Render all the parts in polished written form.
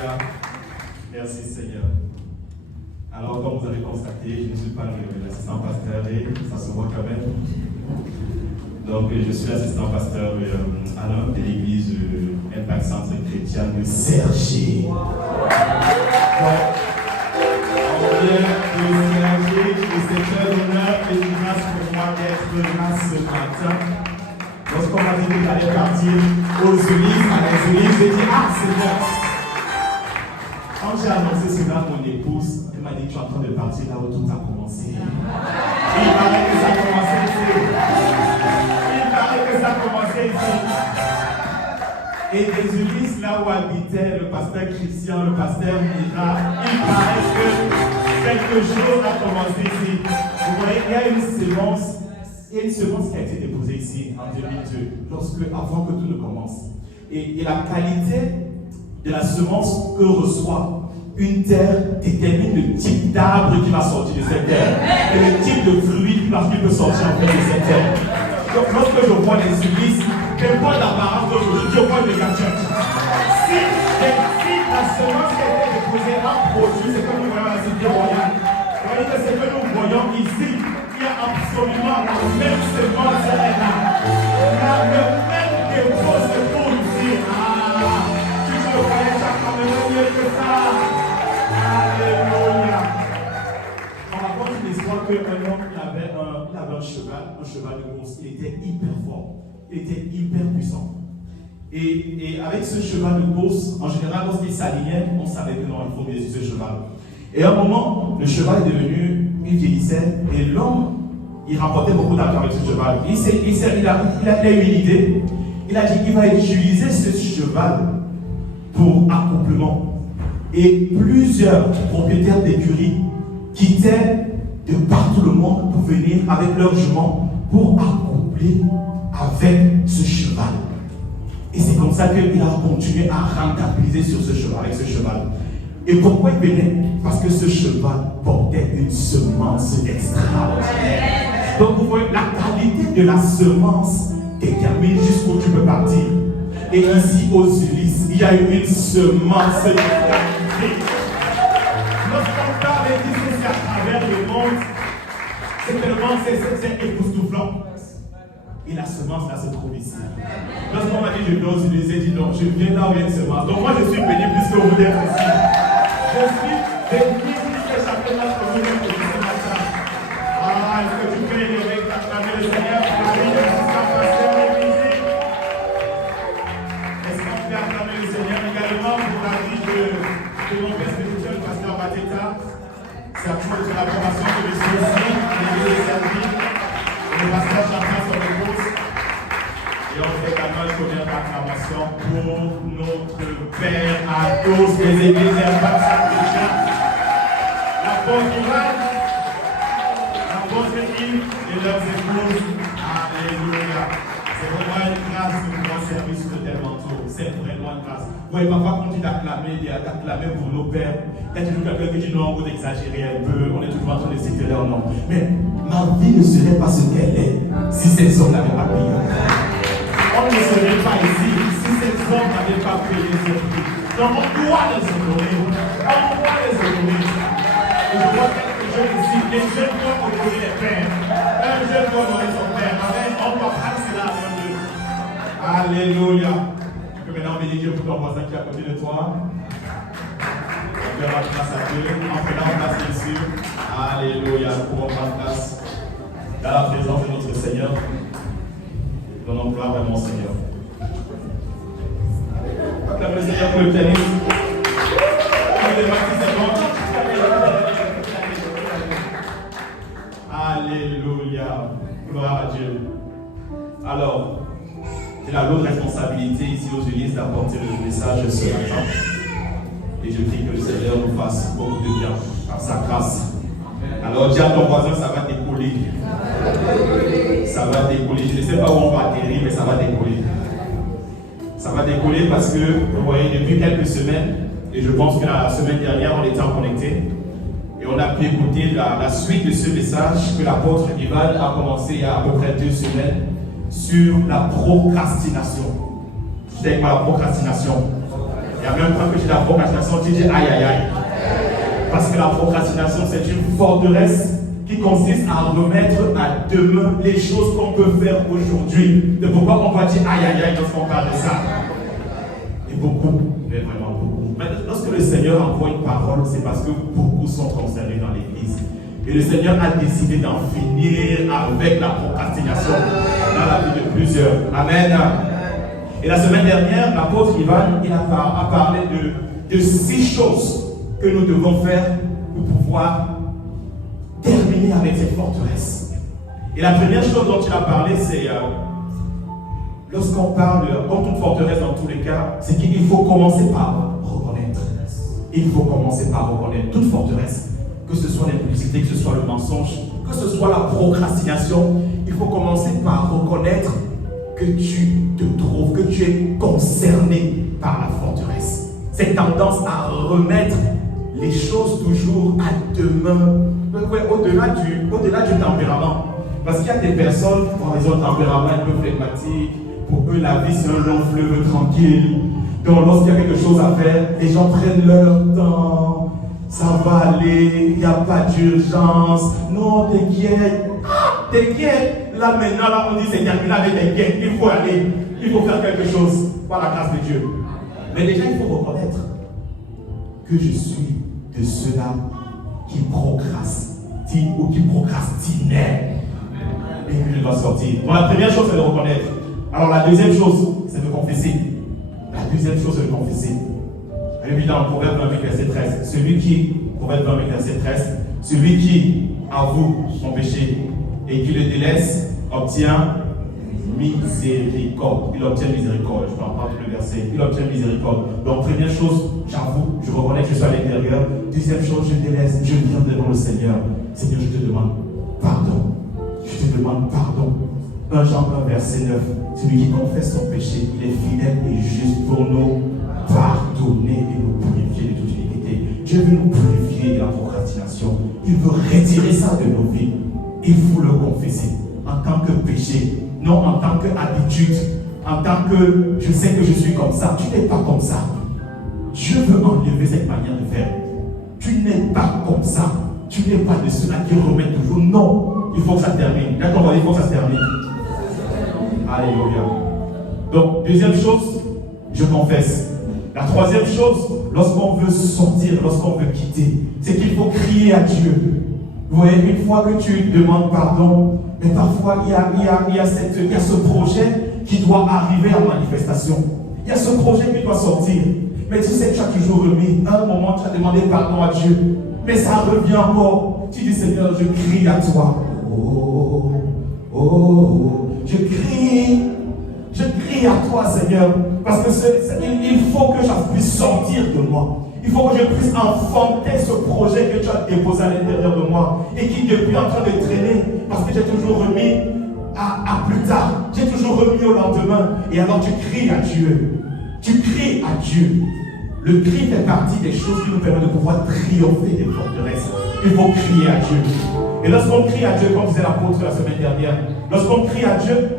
Alléluia. Merci Seigneur. Alors, comme vous avez constaté, je ne suis pas l'assistant pasteur et ça se voit quand même. Donc, je suis l'assistant pasteur Alain de l'église Impact Centre Chrétien de Cergy. Donc, on vient de Cergy et c'est un honneur et une grâce pour moi d'être là ce matin. Lorsqu'on m'a dit que j'allais partir aux Ulysses, à les Ulysses, j'ai dit ah, Seigneur. Quand j'ai annoncé cela à mon épouse, elle m'a dit que tu es en train de partir là où tout a commencé. Il paraît que ça a commencé ici. Il paraît que ça a commencé ici. Et les Ulysses, là où habitait le pasteur Christian, le pasteur Mira, il paraît que quelque chose a commencé ici. Vous voyez, il y a une sémence. Il y a une semence qui a été déposée ici en 2002, avant que tout ne commence. Et la qualité de la semence que reçoit une terre détermine le type d'arbre qui va sortir de cette terre et le type de fruit qui peut sortir en fait de cette terre. Donc lorsque je vois les Ulysses, qu'importe l'apparence d'aujourd'hui, je vois le gadget. Si la semence qui a été déposée a produit ce que nous voyons à la cité royale, vous voyez que ce que nous voyons ici, il y a absolument la même semence là. Le même dépôt se trouve ici. Ah, tu ne voyais jamais mieux que ça. Alléluia. On raconte une histoire qu'un homme il avait un cheval de course. Il était hyper fort. Il était hyper puissant. Et avec ce cheval de course, en général, lorsqu'il s'alignait, on savait que non, il faut miser ce cheval. Et à un moment, le cheval est devenu, il vieillissait, et l'homme, il remportait beaucoup d'argent avec ce cheval. Il a eu une idée. Il a dit qu'il va utiliser ce cheval pour accouplement. Et plusieurs propriétaires d'écuries quittaient de partout le monde pour venir avec leurs juments pour accoupler avec ce cheval. Et c'est comme ça qu'il a continué à rentabiliser sur ce cheval, avec ce cheval. Et pourquoi il venait? Parce que ce cheval portait une semence extraordinaire. Donc vous voyez, la qualité de la semence détermine jusqu'où tu peux partir. Et ici aux Ulysses, il y a une semence de qualité. Lorsqu'on parle et dit à travers le monde, c'est tellement c'est époustouflant. Et la semence là se trouve ici. Lorsqu'on m'a dit je viens aux Ulysses, j'ai dit non, je viens là où il y a une semence. Donc moi je suis béni puisque vous êtes ici. Je suis béni puisque chacun d'entre vous est béni ce matin. Ah, est-ce que tu peux élever acclamer le Seigneur pour la vie de l'assistant pasteur de musique? Est-ce qu'on peut acclamer le Seigneur également pour la vie de mon père spirituel, le pasteur Bateta? C'est à cause de l'approbation que je suis ici, l'église de Cergy, le pasteur Chantal sur les courses. Et on fait également une première acclamation pour notre Père à tous les églises Impact Centre Chrétien. L'apôtre Ivan, l'apôtre Yves et leurs épouses. Alléluia. C'est vraiment une grâce de pouvoir servir sur le tel manteau. C'est vraiment une grâce. Vous voyez, parfois, quand il d'acclamer pour nos pères, il y a toujours quelqu'un qui dit non, vous exagérez un peu, on est toujours en train de citer leur nom. Mais ma vie ne serait pas ce qu'elle est si ces hommes n'avaient pas payé. On ne serait pas ici si ces hommes n'avaient pas payé ce prix. Donc on doit les honorer. On doit les honorer. Et je vois quelques jeunes ici. Les jeunes doivent honorer les pères. Un jeune doit honorer son père. Amen. On doit prendre cela à Dieu. Alléluia. Tu peux maintenant bénir Dieu pour ton voisin qui est à côté de toi. On fait la place à Dieu. En prenant place ici. Alléluia. Pour prendre place dans la présence de notre Seigneur. Donnons gloire à mon Seigneur. Acclamez le Seigneur pour le pianiste. Alléluia. Gloire à Dieu. Alors, j'ai la lourde responsabilité ici aux Ulysses d'apporter le message ce matin. Et je prie que le Seigneur nous fasse beaucoup de bien par sa grâce. Alors, dis à ton voisin, ça va décoller. Ça va décoller. Je ne sais pas où on va atterrir, mais ça va décoller. Ça va décoller parce que, vous voyez, depuis quelques semaines, et je pense que la semaine dernière, on était en connecté, et on a pu écouter la suite de ce message que l'apôtre Ivan a commencé il y a à peu près 2 semaines sur la procrastination. Je sais quoi la procrastination? Et en même temps que j'ai la procrastination, tu dis aïe aïe aïe. Parce que la procrastination, c'est une forteresse qui consiste à remettre à demain les choses qu'on peut faire aujourd'hui. De pourquoi on va dire aïe aïe aïe lorsqu'on parle de ça. Et beaucoup, mais vraiment beaucoup. Mais lorsque le Seigneur envoie une parole, c'est parce que beaucoup sont concernés dans l'église. Et le Seigneur a décidé d'en finir avec la procrastination dans la vie de plusieurs. Amen. Et la semaine dernière, l'apôtre Ivan a parlé de 6 choses que nous devons faire pour pouvoir terminer avec cette forteresse. Et la première chose dont il a parlé, c'est lorsqu'on parle contre une forteresse dans tous les cas, c'est qu'il faut commencer par reconnaître. Il faut commencer par reconnaître toute forteresse, que ce soit l'impulsivité, que ce soit le mensonge, que ce soit la procrastination. Il faut commencer par reconnaître que tu te trouves, que tu es concerné par la forteresse. Cette tendance à remettre les choses toujours à demain, au-delà du tempérament. Parce qu'il y a des personnes, quand ils ont un tempérament un peu flegmatique, pour eux la vie c'est un long fleuve tranquille. Donc lorsqu'il y a quelque chose à faire, les gens prennent leur temps, ça va aller, il n'y a pas d'urgence, non t'inquiète, t'inquiète, là maintenant là on dit c'est terminé avec t'inquiète, il faut aller, il faut faire quelque chose par la grâce de Dieu. Mais déjà il faut reconnaître que je suis de ceux-là qui procrastinent ou qui procrastinaient et que je dois sortir. Donc la première chose c'est de reconnaître. Alors la deuxième chose c'est de confesser. La deuxième chose c'est de confesser. Elle est dans Proverbe 28 verset 13. Proverbe 28 verset 13, celui qui avoue son péché et qui le délaisse obtient miséricorde. Il obtient miséricorde. Je ne parle pas tout le verset. Il obtient miséricorde. Donc, première chose, j'avoue, je reconnais que je suis à l'intérieur. Deuxième chose, je délaisse. Je viens devant le Seigneur. Seigneur, je te demande pardon. Je te demande pardon. 1 Jean 1 verset 9. Celui qui confesse son péché, il est fidèle et juste pour nous pardonner et nous purifier de toute iniquité. Dieu veut nous purifier de la procrastination. Il veut retirer ça de nos vies. Il faut le confesser en tant que péché. Non en tant qu'habitude, en tant que je sais que je suis comme ça. Tu n'es pas comme ça. Dieu veut enlever cette manière de faire. Tu n'es pas comme ça. Tu n'es pas de ceux-là qui remettent toujours. Non, il faut que ça termine. D'accord, il faut que ça se termine. Alléluia. Donc, deuxième chose, je confesse. La troisième chose, lorsqu'on veut sortir, lorsqu'on veut quitter, c'est qu'il faut crier à Dieu. Vous voyez, une fois que tu demandes pardon, mais parfois il y a ce projet qui doit arriver en manifestation. Il y a ce projet qui doit sortir. Mais tu sais que tu as toujours remis. À un moment, tu as demandé pardon à Dieu. Mais ça revient encore. Tu dis, Seigneur, je crie à toi. Oh, oh, oh. Je crie à toi, Seigneur. Parce que il faut que je puisse sortir de moi. Il faut que je puisse enfanter ce projet que tu as déposé à l'intérieur de moi et qui depuis est en train de traîner parce que j'ai toujours remis à plus tard. J'ai toujours remis au lendemain. Et alors tu cries à Dieu. Tu cries à Dieu. Le cri fait partie des choses qui nous permettent de pouvoir triompher des forteresses. Il faut crier à Dieu. Et lorsqu'on crie à Dieu, comme disait l'apôtre la semaine dernière, lorsqu'on crie à Dieu,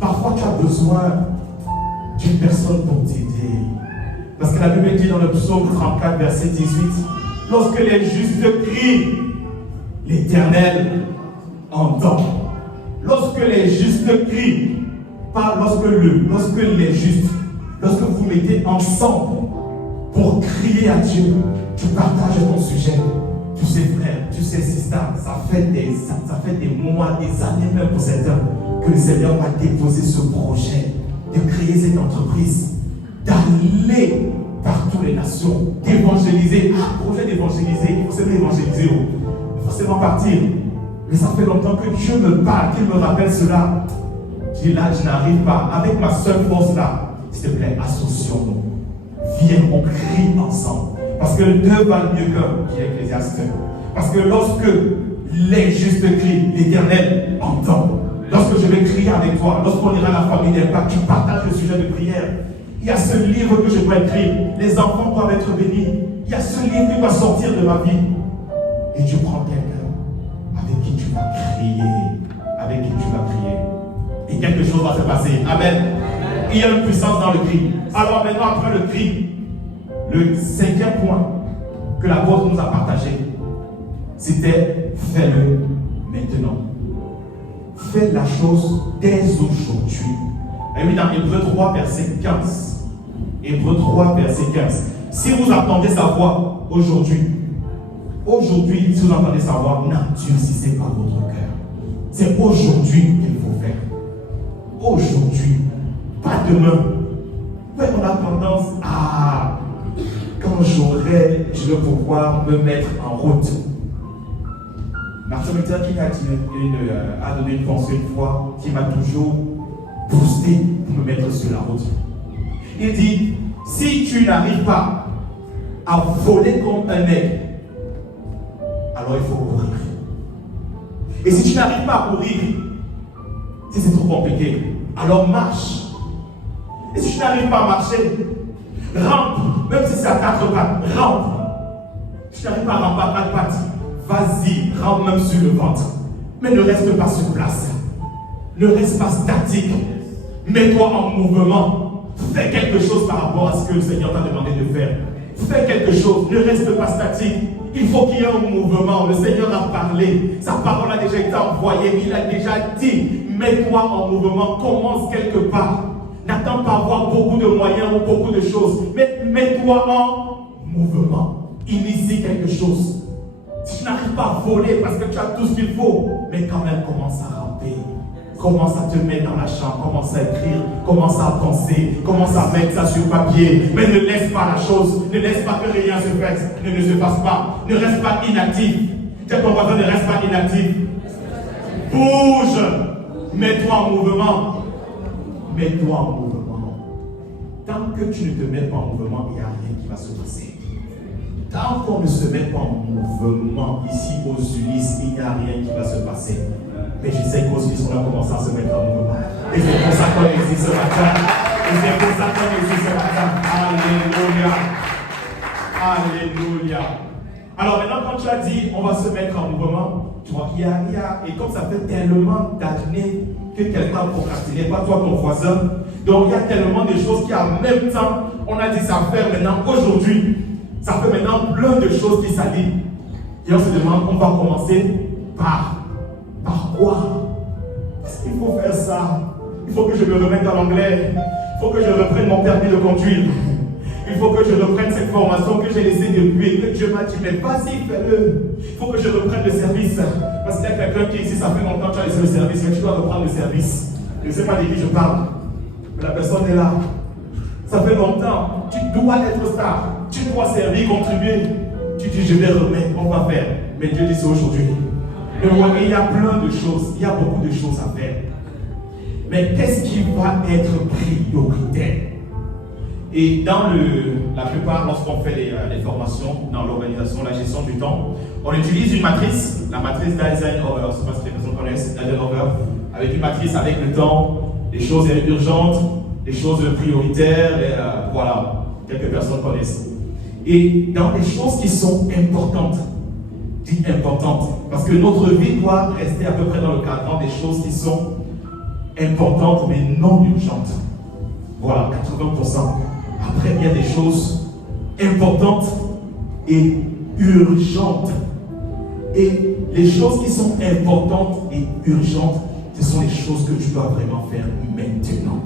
parfois tu as besoin d'une personne pour t'aider. Parce que la Bible dit dans le psaume 34, verset 18, lorsque les justes crient, l'Éternel entend. Lorsque les justes crient, pas lorsque les justes, lorsque vous mettez ensemble pour crier à Dieu, tu partages ton sujet. Tu sais, frère, tu sais, sister, ça fait des mois, des années même pour certains, que le Seigneur va déposer ce projet de créer cette entreprise, d'aller par toutes les nations, d'évangéliser. Projet d'évangéliser, il faut seulement évangéliser. Il faut seulement partir. Mais ça fait longtemps que Dieu me parle, qu'il me rappelle cela. Je dis là, je n'arrive pas. Avec ma seule force là, s'il te plaît, associons-nous. Viens, on crie ensemble. Parce que deux valent mieux qu'un, dit Ecclésiaste. Parce que lorsque les justes crient, l'Éternel entend. Lorsque je vais crier avec toi, lorsqu'on ira à la famille d'Impact, tu partages le sujet de prière. Il y a ce livre que je dois écrire. Les enfants doivent être bénis. Il y a ce livre qui doit sortir de ma vie. Et tu prends quelqu'un avec qui tu vas crier. Avec qui tu vas crier. Et quelque chose va se passer. Amen. Il y a une puissance dans le cri. Alors maintenant, après le cri, Le cinquième point que l'apôtre nous a partagé, c'était fais-le maintenant. Fais la chose dès aujourd'hui. Et oui, dans Hébreux 3, verset 15. Hébreux 3, verset 15. Si vous entendez sa voix aujourd'hui, si vous entendez sa voix, n'endurcissez pas votre cœur. C'est aujourd'hui qu'il faut faire. Aujourd'hui, pas demain. Mais on a tendance à, quand j'aurai, je vais pouvoir me mettre en route. Martin Luther King a donné une pensée une fois qui m'a toujours boosté pour me mettre sur la route. Il dit, si tu n'arrives pas à voler comme un aigle, alors il faut courir. Et si tu n'arrives pas à courir, si c'est trop compliqué, alors marche. Et si tu n'arrives pas à marcher, rampe, même si c'est à 4 pattes, rampe. Si tu n'arrives pas à ramper à 4 pattes, vas-y, rampe même sur le ventre. Mais ne reste pas sur place. Ne reste pas statique. Mets-toi en mouvement. Fais quelque chose par rapport à ce que le Seigneur t'a demandé de faire. Fais quelque chose. Ne reste pas statique. Il faut qu'il y ait un mouvement. Le Seigneur a parlé. Sa parole a déjà été envoyée. Il a déjà dit, mets-toi en mouvement. Commence quelque part. N'attends pas avoir beaucoup de moyens ou beaucoup de choses. Mais mets-toi en mouvement. Initie quelque chose. Si tu n'arrives pas à voler parce que tu as tout ce qu'il faut, mais quand même commence à ramper. Commence à te mettre dans la chambre, commence à écrire, commence à penser, commence à mettre ça sur papier. Mais ne laisse pas la chose, ne laisse pas que rien se fasse, ne se passe pas, ne reste pas inactif. Dis à ton voisin, ne reste pas inactif. Bouge, mets-toi en mouvement. Mets-toi en mouvement. Tant que tu ne te mets pas en mouvement, il n'y a rien qui va se passer. Tant qu'on ne se met pas en mouvement ici aux Ulysses, il n'y a rien qui va se passer. Mais je sais qu'aux Ulysses, on va commencer à se mettre en mouvement. Et c'est pour ça qu'on existe ce matin. Et c'est pour ça qu'on existe ce matin. Alléluia. Alléluia. Alors maintenant, quand tu as dit, on va se mettre en mouvement, tu vois, et comme ça fait tellement d'années que quelqu'un a procrastiné, pas toi, ton voisin. Donc il y a tellement de choses qui en même temps, on a dit ça faire maintenant, aujourd'hui. Ça fait maintenant plein de choses qui s'allument. Et on se demande, on va commencer par quoi? Il faut faire ça. Il faut que je me remette à l'anglais. Il faut que je reprenne mon permis de conduire. Il faut que je reprenne cette formation que j'ai laissée depuis. Que Dieu m'a dit, mais vas-y, fais-le. Il faut que je reprenne le service. Parce qu'il y a quelqu'un qui ici, ça fait longtemps que tu as laissé le service, mais tu dois reprendre le service. Je ne sais pas de qui je parle. Mais la personne est là. Ça fait longtemps. Tu dois être star. Tu dois servir, contribuer. Tu dis, je vais remettre, on va faire. Mais Dieu dit, c'est aujourd'hui. Il y a plein de choses. Il y a beaucoup de choses à faire. Mais qu'est-ce qui va être prioritaire? Et dans la plupart, lorsqu'on fait les formations dans l'organisation, la gestion du temps, on utilise une matrice, la matrice d'Eisenhower. Je ne sais pas si les personnes connaissent Eisenhower, avec une matrice avec le temps, les choses urgentes, les choses prioritaires, et voilà, quelques personnes connaissent. Et dans les choses qui sont importantes, dit importantes, parce que notre vie doit rester à peu près dans le cadre des choses qui sont importantes mais non urgentes. Voilà, 80%. Après, il y a des choses importantes et urgentes. Et les choses qui sont importantes et urgentes, ce sont les choses que tu dois vraiment faire maintenant.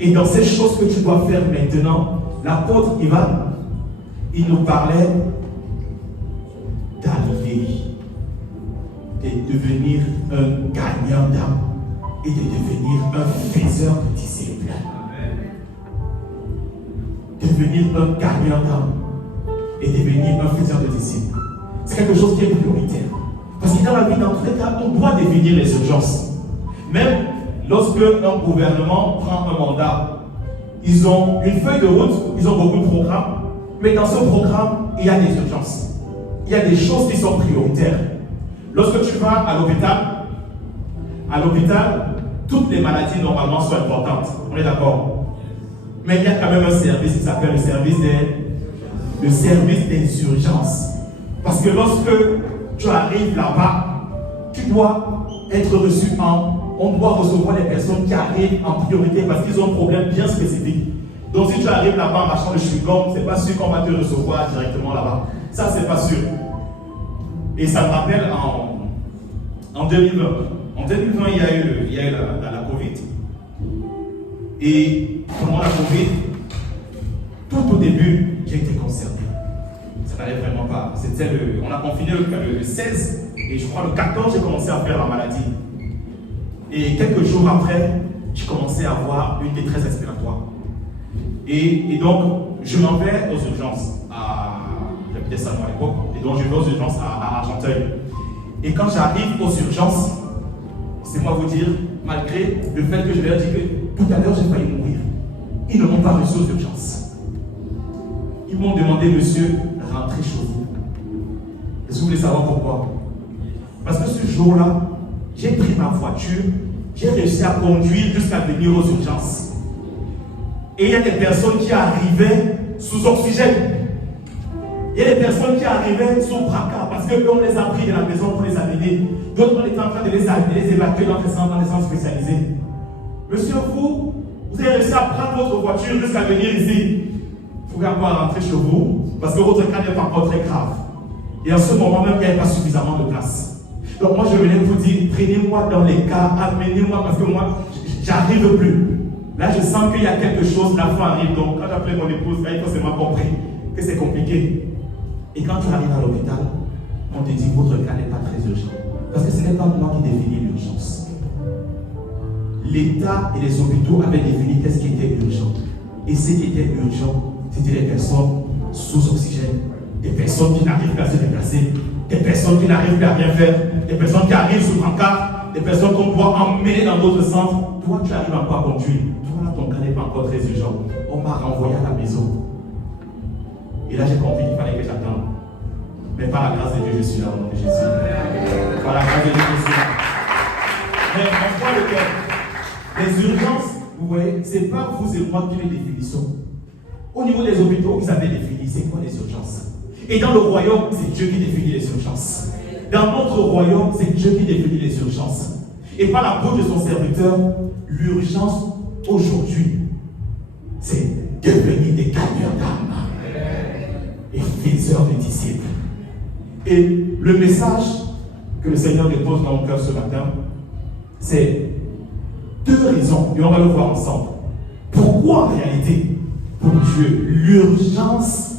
Et dans ces choses que tu dois faire maintenant, l'apôtre, il nous parlait d'aller, de devenir un gagnant d'âme et de devenir un faiseur de disciples. Devenir un gagnant d'âme et devenir un faiseur de disciples. C'est quelque chose qui est prioritaire. Parce que dans la vie, dans tous les cas, on doit définir les urgences. Même lorsque un gouvernement prend un mandat, ils ont une feuille de route, ils ont beaucoup de programmes, mais dans ce programme, il y a des urgences. Il y a des choses qui sont prioritaires. Lorsque tu vas à l'hôpital, toutes les maladies normalement sont importantes. On est d'accord? Mais il y a quand même un service qui s'appelle le service des urgences. Parce que lorsque tu arrives là-bas, tu dois être reçu on doit recevoir les personnes qui arrivent en priorité parce qu'ils ont un problème bien spécifique. Donc si tu arrives là-bas en marchant de chewing-gum, c'est pas sûr qu'on va te recevoir directement là-bas. Ça, c'est pas sûr. Et ça me rappelle en 2020. En 2020, il y a eu la Covid. Et pendant la Covid, tout au début, j'ai été concerné. Ça n'allait vraiment pas. On a confiné le 16 et je crois le 14, j'ai commencé à faire la maladie. Et quelques jours après, j'ai commencé à avoir une détresse respiratoire. Et donc, je m'en vais aux urgences. J'habitais Salon à l'époque. Et donc, je vais aux urgences à Argenteuil. Et quand j'arrive aux urgences, c'est moi vous dire, malgré le fait que je leur ai dit que tout à l'heure, j'ai failli mourir, ils ne m'ont pas reçu aux urgences. Ils m'ont demandé, monsieur, rentrez chez vous. Est-ce que vous voulez savoir pourquoi? Parce que ce jour-là, j'ai pris ma voiture, j'ai réussi à conduire jusqu'à venir aux urgences. Et il y a des personnes qui arrivaient sous oxygène. Il y a des personnes qui arrivaient sous braquard parce qu'on les a pris de la maison pour les amener. D'autres, on était en train de les évacuer dans des centres spécialisés. Monsieur, vous avez réussi à prendre votre voiture jusqu'à venir ici. Vous pouvez encore rentrer chez vous parce que votre cas n'est pas encore très grave. Et en ce moment même, il n'y avait pas suffisamment de place. Donc moi, je venais vous dire, prenez-moi dans les cas, amenez-moi parce que moi, j'arrive plus. Là, je sens qu'il y a quelque chose, la fin arrive. Donc, quand j'appelais mon épouse, elle a forcément compris que c'est compliqué. Et quand tu arrives à l'hôpital, on te dit votre cas n'est pas très urgent. Parce que ce n'est pas moi qui définis l'urgence. L'État et les hôpitaux avaient défini qu'est-ce qui était urgent. Et ce qui était urgent, c'était les personnes sous oxygène, des personnes qui n'arrivent pas à se déplacer, des personnes qui n'arrivent pas à rien faire, des personnes qui arrivent sous brancard, des personnes qu'on doit emmener dans d'autres centres. Toi, tu arrives encore à conduire. Toi, ton cas n'est pas encore très urgent. On m'a renvoyé à la maison. Et là, j'ai compris qu'il fallait que j'attende. Mais par la grâce de Dieu, je suis là au nom de Jésus. Par la grâce de Dieu, je suis là. Mais on voit lequel. Les urgences, vous voyez, ce n'est pas vous et moi qui les définissons. Au niveau des hôpitaux, ils avaient défini c'est quoi les urgences. Et dans le royaume, c'est Dieu qui définit les urgences. Dans notre royaume, c'est Dieu qui définit les urgences. Et par la bouche de son serviteur, l'urgence aujourd'hui, c'est devenir des gagnants d'âme et faiseurs de disciples. Et le message que le Seigneur dépose dans mon cœur ce matin, c'est 2 raisons, et on va le voir ensemble. Pourquoi en réalité, pour Dieu, l'urgence,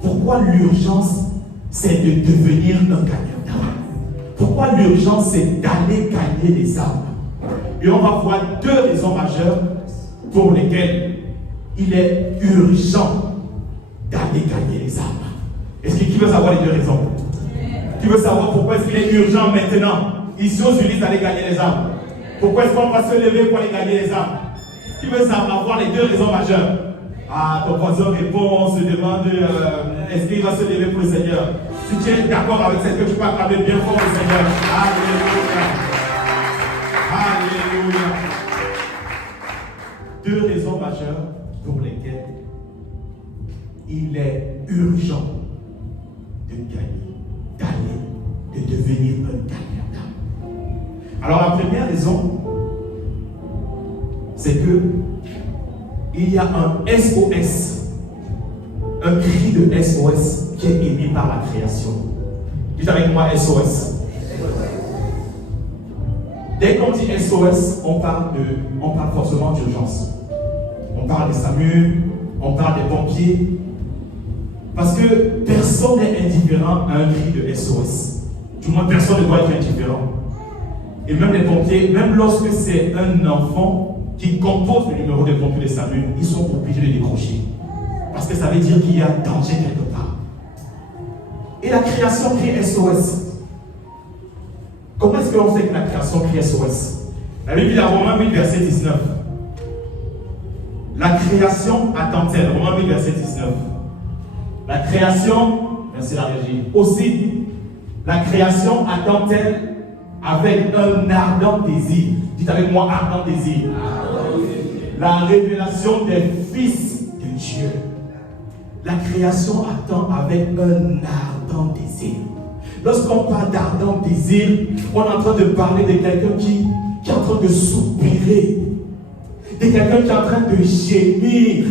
pourquoi l'urgence, c'est de devenir un gagnant d'âme? Pourquoi l'urgence, c'est d'aller gagner les âmes? Et on va voir 2 raisons majeures pour lesquelles il est urgent d'aller gagner les âmes. Est-ce qui veut savoir les 2 raisons? Qui veut savoir pourquoi est-ce qu'il est urgent maintenant, ici aux Ulysse, d'aller gagner les âmes? Pourquoi est-ce qu'on va se lever pour aller gagner les âmes? Qui veut savoir les 2 raisons majeures? Ah, ton voisin répond, on se demande est-ce qu'il va se lever pour le Seigneur? Si tu es d'accord avec ça, est-ce que tu peux acclamer bien fort le Seigneur? Alléluia. Alléluia. 2 raisons majeures pour lesquelles il est urgent de gagner, d'aller, de devenir un gagnant d'âme. Alors la première raison, c'est que il y a un SOS, un cri de SOS qui est émis par la création. Dites avec moi SOS. Dès qu'on dit SOS, on parle forcément d'urgence. On parle des SAMU, on parle des pompiers. Parce que personne n'est indifférent à un cri de SOS. Du moins, personne ne doit être indifférent. Et même les pompiers, même lorsque c'est un enfant qui compose le numéro de pompiers de SAMU, ils sont obligés de décrocher. Parce que ça veut dire qu'il y a danger quelque part. Et la création crie SOS. Comment est-ce qu'on sait que la création crie SOS? La Bible dit dans Romains 8, verset 19. La création attend-elle? Romains 8, verset 19. La création, merci la régie, aussi, la création attend-elle avec un ardent désir? Dites avec moi, ardent désir. La révélation des fils de Dieu. La création attend avec un ardent désir. Lorsqu'on parle d'ardent désir, on est en train de parler de quelqu'un qui est en train de soupirer, de quelqu'un qui est en train de gémir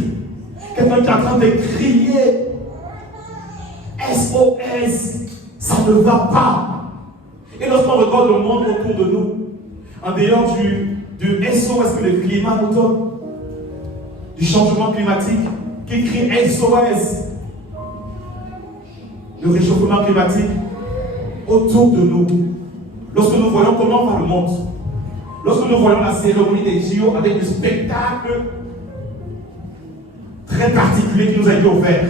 Quelqu'un qui est en train de crier SOS, ça ne va pas. Et lorsqu'on regarde le monde autour de nous, en dehors du SOS que le climat nous donne, du changement climatique, qui crie SOS, le réchauffement climatique, autour de nous, lorsque nous voyons comment va le monde, lorsque nous voyons la cérémonie des JO avec le spectacle très particulier qui nous a été offert,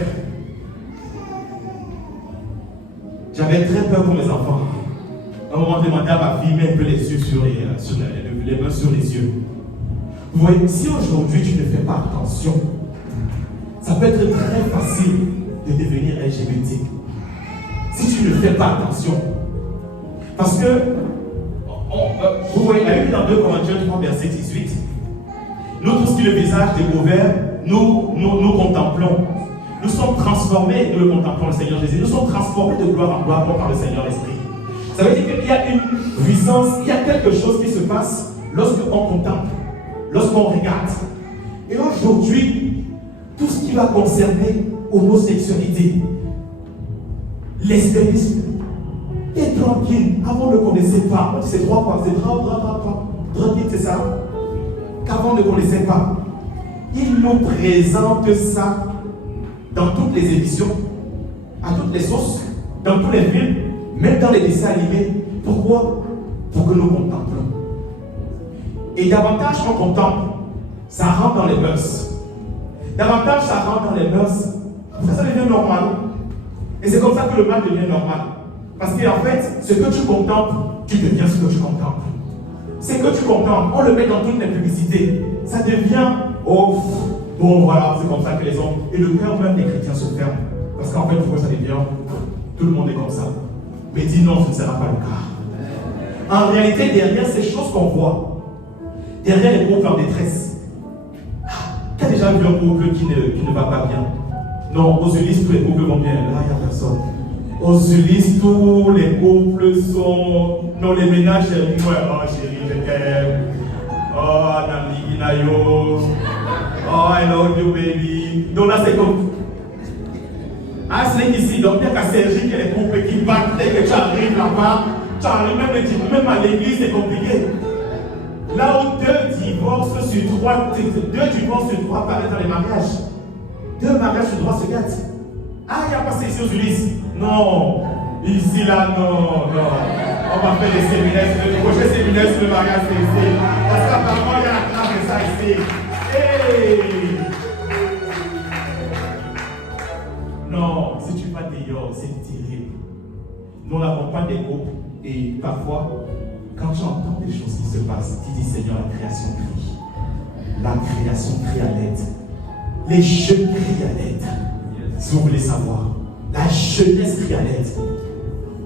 j'avais très peur pour mes enfants. À un moment, je demandais à ma fille, mets un peu les yeux sur les mains sur les yeux. Vous voyez, si aujourd'hui tu ne fais pas attention, ça peut être très facile de devenir LGBT. Si tu ne fais pas attention. Parce que, vous voyez, la Bible dans 2 Corinthiens 3, verset 18, nous tous qui le visage découvert, nous contemplons. Nous sommes transformés, nous le contemplons le Seigneur Jésus, nous sommes transformés de gloire en gloire par le Seigneur Esprit. Ça veut dire qu'il y a une puissance, il y a quelque chose qui se passe lorsqu'on contemple, lorsqu'on regarde. Et aujourd'hui, tout ce qui va concerner l'homosexualité, lesbianisme, et tranquille, avant on ne connaissait pas. C'est 3 points, c'est tranquille, c'est ça. Qu'avant on ne connaissait pas. Il nous présente ça dans toutes les émissions, à toutes les sauces, dans tous les films, même dans les dessins animés. Pourquoi? Pour que nous contemplons. Et davantage qu'on contemple, ça rentre dans les mœurs. Davantage ça rentre dans les mœurs, après ça devient normal. Et c'est comme ça que le mal devient normal. Parce qu'en fait, ce que tu contemples, tu deviens ce que tu contemples. Ce que tu contemples, on le met dans toutes les publicités. Ça devient, oh, bon voilà, c'est comme ça que les hommes, et le cœur même des chrétiens se ferme. Parce qu'en fait, pourquoi ça devient, tout le monde est comme ça. Mais dis non, ce ne sera pas le cas. En réalité, derrière ces choses qu'on voit, derrière les couples en détresse, tu as déjà vu un couple qui ne va pas bien? Non, aux Ulysses, tous les couples vont bien. Là, il n'y a personne. Aux Ulysses, tous les couples sont. Non, les ménages, ouais, oh chérie, je t'aime. Oh, Nami, Inayo. Oh, I love you, baby. Donc là, c'est comme. Ah, c'est ici, donc il n'y a qu'à Sergi que les couples qui battent dès que tu arrives là-bas. Tu arrives même à l'église, c'est compliqué. Là où 2 divorces sur 3, 2 divorces sur 3 paraissent dans les mariages. 2 mariages sur 3 se gâtent. Ah, il n'y a pas ça ici aux Ulysses. Non. Ici, là, non. On va faire des séminaires. Le prochain séminaire sur le mariage, c'est ici. Parce qu'apparemment, il y a la classe de ça ici. Hey! Non, si tu vas dehors, c'est terrible. Nous, on accompagne des groupes. Et parfois, quand tu entends des choses qui se passent, tu dis, Seigneur, la création crie. La création crie à l'aide. Les jeunes crient à l'aide. Si vous voulez savoir, la jeunesse crie à l'aide.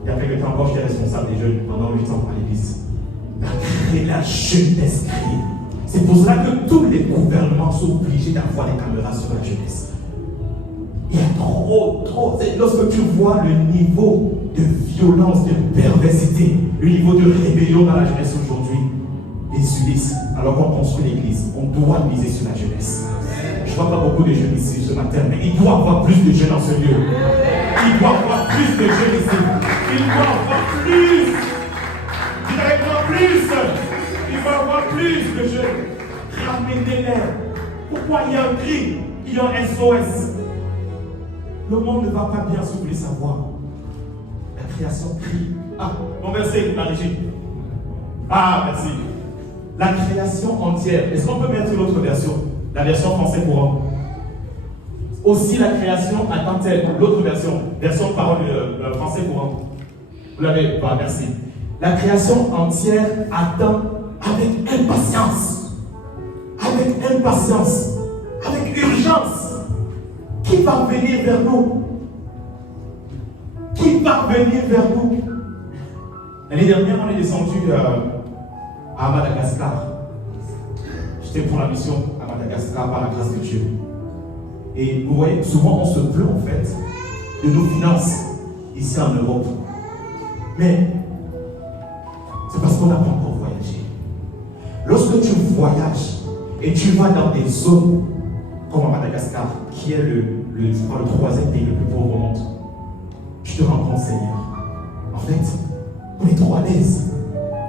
Il y a quelques temps encore, j'étais responsable des jeunes pendant 8 ans à l'église. La jeunesse crie. C'est pour cela que tous les gouvernements sont obligés d'avoir des caméras sur la jeunesse. Il y a trop. Lorsque tu vois le niveau de violence, de perversité, le niveau de rébellion dans la jeunesse aujourd'hui, les Ulysses, alors qu'on construit l'église, on doit miser sur la jeunesse. Je ne vois pas beaucoup de jeunes ici ce matin, mais il doit y avoir plus de jeunes dans ce lieu. Il doit y avoir plus de jeunes ici. Il doit y avoir plus. Directement plus. Il doit y avoir plus de jeunes. Ramenez-les. Pourquoi il y a un cri? Il y a un SOS. Le monde ne va pas bien, si vous voulez savoir. La création crie. Ah, mon verset, la régie. Ah, merci. La création entière. Est-ce qu'on peut mettre une autre version? La version français courant. Aussi la création attend-elle. L'autre version parole français courant. Vous l'avez? Bah, merci. La création entière attend avec impatience. Avec impatience. Avec urgence. Qui va venir vers nous? Qui va venir vers nous? L'année dernière, on est descendu à Madagascar. J'étais pour la mission à Madagascar par la grâce de Dieu. Et vous voyez, souvent on se plaint en fait de nos finances ici en Europe. Mais c'est parce qu'on n'a pas encore voyagé. Lorsque tu voyages et tu vas dans des zones comme à Madagascar, qui est je crois, le troisième pays le plus pauvre au monde. Je te rends compte, Seigneur. En fait, on est trop à l'aise.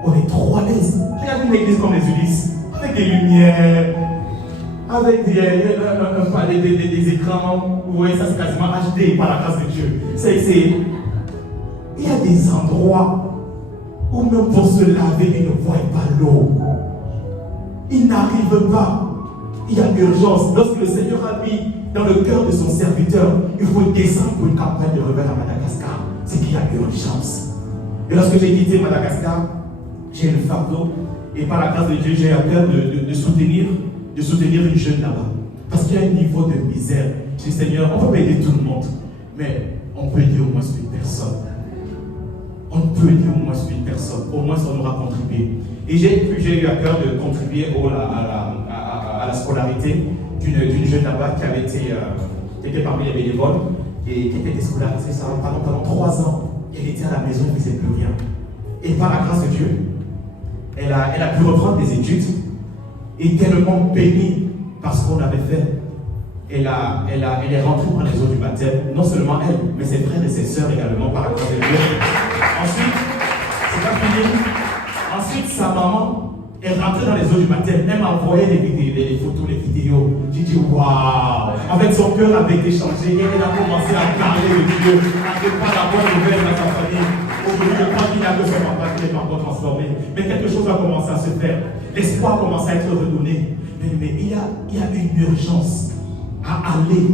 On est trop à l'aise. Regarde une église comme les Ulysses, avec des lumières, avec des écrans. Vous voyez, ça c'est quasiment HD par la grâce de Dieu. Il y a des endroits où même pour se laver, ils ne voient pas l'eau. Ils n'arrivent pas. Il y a urgence. Lorsque le Seigneur a mis dans le cœur de son serviteur, il faut descendre pour une campagne de rebelle à Madagascar. C'est qu'il y a urgence. Et lorsque j'ai quitté Madagascar, j'ai le fardeau. Et par la grâce de Dieu, j'ai à cœur de soutenir une jeune là-bas. Parce qu'il y a un niveau de misère. Je dis, Seigneur, on ne peut pas aider tout le monde, mais on peut aider au moins une personne. On peut aider au moins une personne. Au moins, on aura contribué. Et j'ai eu à cœur de contribuer à la scolarité d'une jeune là-bas qui était parmi les bénévoles et qui était déscolarisée pendant 3 ans. Elle était à la maison, elle ne faisait plus rien. Et par la grâce de Dieu, elle a pu reprendre des études et tellement bénie par ce qu'on avait fait. Elle est rentrée dans les eaux du baptême, non seulement elle, mais ses frères et ses sœurs également par la grâce de Dieu. Ensuite, c'est pas fini. Ensuite, sa maman est rentrée dans les eaux du baptême. Elle m'a envoyé les photos, les vidéos. J'ai dit waouh! Avec son cœur avait échangé et elle a commencé à parler de Dieu, à pas la bonne nouvelle dans sa famille. Aujourd'hui, je crois qu'il n'y a que son papa qui n'est pas encore transformé. Mais quelque chose a commencé à se faire. L'espoir commence à être redonné. Mais il y a une urgence à aller.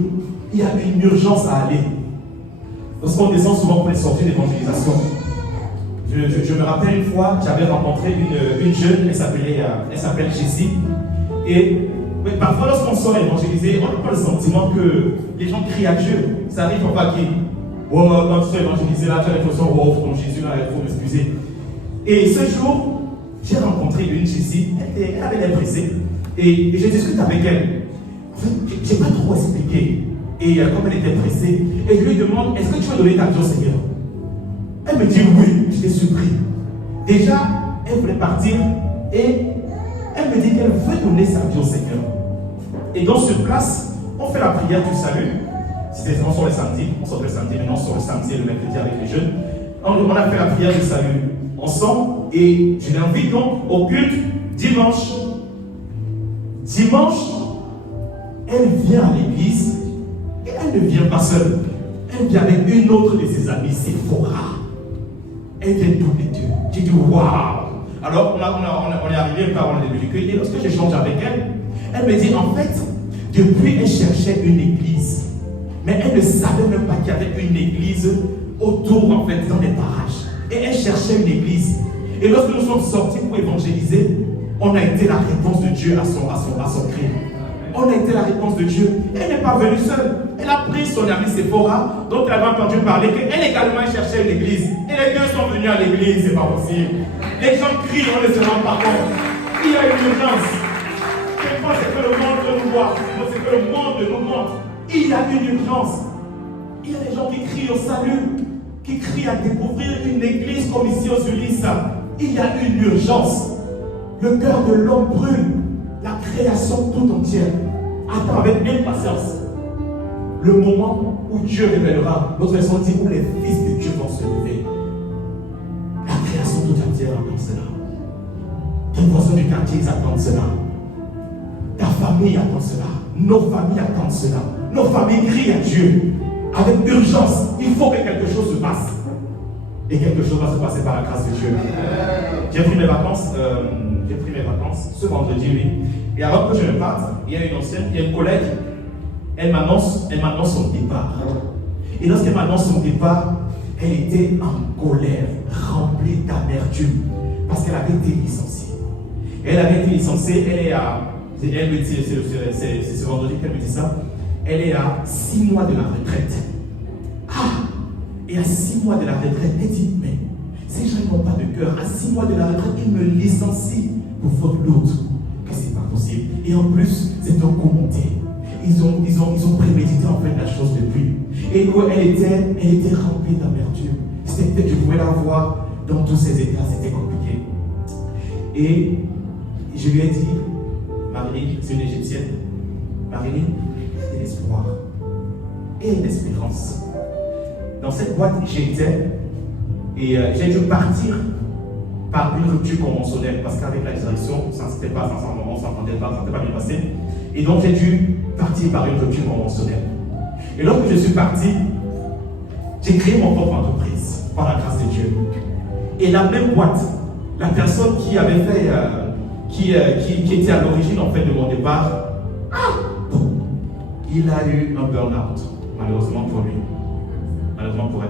Il y a une urgence à aller. Lorsqu'on descend souvent pour les sorties d'évangélisation, je me rappelle une fois, j'avais rencontré une jeune, elle s'appelle Jessie. Et parfois, lorsqu'on sort évangéliser, on n'a pas le sentiment que les gens crient à Dieu. Ça arrive pour pas qui. Oh, quand tu sors évangéliser là, tu as l'impression, oh, ton Jésus là, il faut m'excuser. Et ce jour, j'ai rencontré une Jessie, elle avait l'air pressée. Et je discute avec elle. En fait, je n'ai pas trop expliqué. Et comme elle était pressée, et je lui demande, est-ce que tu veux donner ta vie au Seigneur? Elle me dit oui, j'étais surpris. Déjà, elle voulait partir et elle me dit qu'elle veut donner sa vie au Seigneur. Et donc sur place, on fait la prière du salut. C'était vraiment sur le samedi, on sort le samedi, maintenant sur le samedi et le mercredi avec les jeunes. On a fait la prière du salut ensemble et je l'invite donc au culte dimanche. Dimanche, elle vient à l'église et elle ne vient pas seule. Elle vient avec une autre de ses amies, Sephora. Elle vient tous les deux. J'ai dit waouh! Alors on est arrivé par le début du culte et lorsque j'échange avec elle, elle me dit en fait, depuis elle cherchait une église, mais elle ne savait même pas qu'il y avait une église autour en fait dans les parages. Et elle cherchait une église. Et lorsque nous sommes sortis pour évangéliser, on a été la réponse de Dieu à son cri. On a été la réponse de Dieu. Elle n'est pas venue seule. Elle a pris son amie Sephora, dont elle avait entendu parler qu'elle également cherchait une église. Et les deux sont venus à l'église, c'est pas possible. Les gens crient, on ne se rend pas compte. Il y a une urgence. C'est pas ce que le monde nous voit, c'est que le monde nous montre. Il y a une urgence. Il y a des gens qui crient au salut, qui crient à découvrir une église comme ici aux Ulysses. Il y a une urgence. Le cœur de l'homme brûle. La création tout entière attend avec impatience le moment où Dieu révélera. Notre version dit où les fils de Dieu vont se lever. La création tout entière attend cela. Tes voisins du quartier, ils attendent cela. Ta famille attend cela. Nos familles attendent cela. Nos familles crient à Dieu avec urgence. Il faut que quelque chose se passe. Et quelque chose va se passer par la grâce de Dieu. J'ai pris mes vacances ce vendredi, oui. Et avant que je ne parte, il y a une collègue, elle m'annonce son départ. Et lorsqu'elle m'annonce son départ, elle était en colère, remplie d'amertume, parce qu'elle avait été licenciée. Elle avait été licenciée, elle me dit, c'est ce vendredi qu'elle me dit ça, elle est à 6 mois de la retraite. Et à 6 mois de la retraite, elle dit, mais ces gens n'ont pas de cœur. À 6 mois de la retraite, ils me licencient pour faute lourde. Que c'est pas possible. Et en plus, c'est un commentaire. Ils ont prémédité en fait la chose depuis. Et où elle était remplie d'amertume. Je pouvais la voir dans tous ses états, c'était compliqué. Et je lui ai dit, Marie, c'est une Égyptienne, Marie, il y a de l'espoir. et d'espérance. Dans cette boîte, j'étais et j'ai dû partir par une rupture conventionnelle parce qu'avec la direction, ça ne s'était pas, ça ne s'entendait pas, ça n'était pas bien passé. Et donc j'ai dû partir par une rupture conventionnelle. Et lorsque je suis parti, j'ai créé mon propre entreprise par la grâce de Dieu. Et la même boîte, la personne qui avait fait, qui était à l'origine en fait de mon départ, il a eu un burn-out, malheureusement pour lui, malheureusement pour elle.